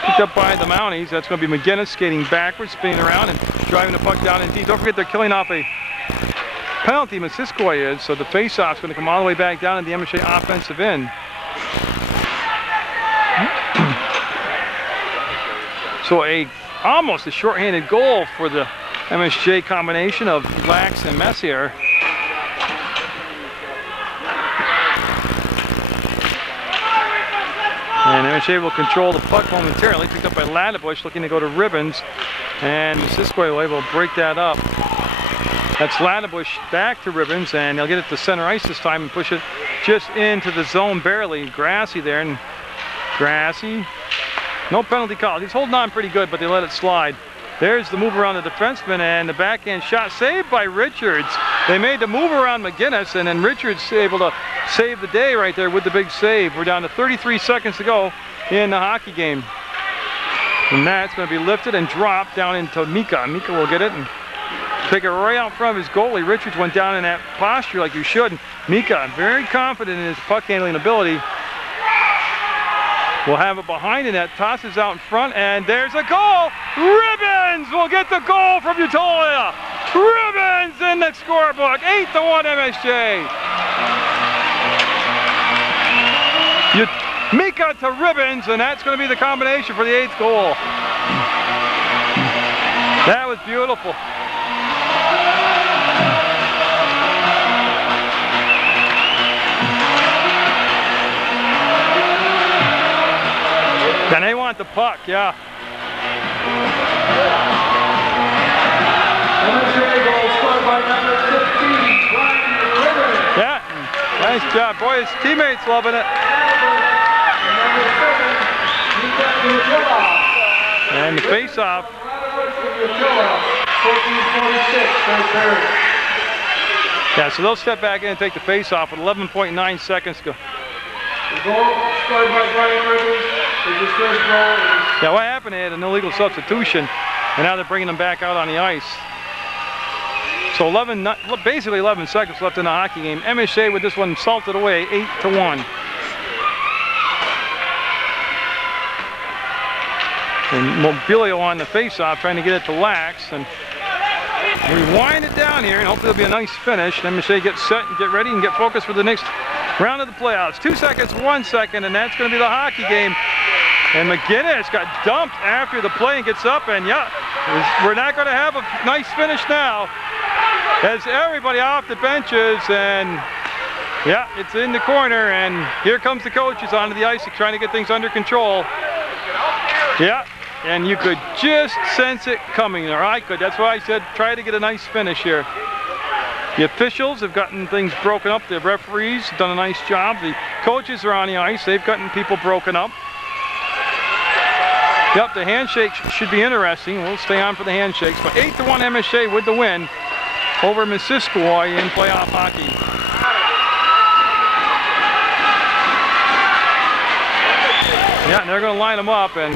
Picked up by the Mounties. That's going to be McGinnis skating backwards, spinning around and driving the puck down in deep. Don't forget they're killing off a penalty, Missisquoi is, so the face-off's going to come all the way back down in the MSJ offensive end. So almost a shorthanded goal for the MSJ combination of Lax and Messier. And MSJ will control the puck momentarily. Picked up by Ladebush, looking to go to Ribbons. And Missisquoi will able to break that up. That's Ladebush back to Ribbons, and they'll get it to center ice this time and push it just into the zone barely. Grassy there, and Grassy, no penalty call. He's holding on pretty good, but they let it slide. There's the move around the defenseman, and the backhand shot saved by Richards. They made the move around McGinnis, and then Richards able to save the day right there with the big save. We're down to 33 seconds to go in the hockey game. And that's going to be lifted and dropped down into Mika. Mika will get it and take it right out front of his goalie. Richards went down in that posture like you should. And Mika, very confident in his puck handling ability, will have it behind the net, tosses out in front, and there's a goal! Ribbons will get the goal from Utolia! Ribbons in the scorebook, 8-1 MSJ! Mika to Ribbons, and that's going to be the combination for the 8th goal. That was beautiful. And they want the puck, yeah. Yeah, nice job. Boy, his teammates loving it. And the face-off. Yeah, so they'll step back in and take the face-off with 11.9 seconds to go. Yeah, what happened? They had an illegal substitution, and now they're bringing them back out on the ice. So basically 11 seconds left in the hockey game. MSJ with this one salted away, 8-1. And Mobilio on the face-off, trying to get it to Lax, and rewind it down here, and hopefully it'll be a nice finish. MSJ get set and get ready and get focused for the next round of the playoffs. 2 seconds, 1 second, and that's going to be the hockey game. And McGinnis got dumped after the play and gets up, and yeah, we're not going to have a nice finish now. As everybody off the benches, and yeah, it's in the corner, and here comes the coaches onto the ice trying to get things under control. Yeah, and you could just sense it coming, or I could. That's why I said try to get a nice finish here. The officials have gotten things broken up. The referees have done a nice job. The coaches are on the ice. They've gotten people broken up. Yep, the handshakes should be interesting. We'll stay on for the handshakes. But 8-1 MSJ with the win over Missisquoi in playoff hockey. Yeah, and they're going to line them up, and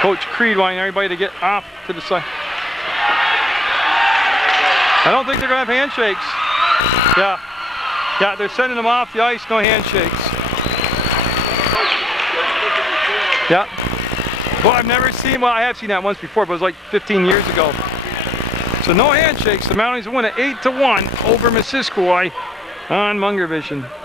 Coach Creed wanting everybody to get off to the side. I don't think they're going to have handshakes. Yeah, they're sending them off the ice, no handshakes. Yeah. Well, I've never seen, well, I have seen that once before, but it was like 15 years ago. So no handshakes. The Mounties win at 8-1 over Missisquoi On Munger Vision.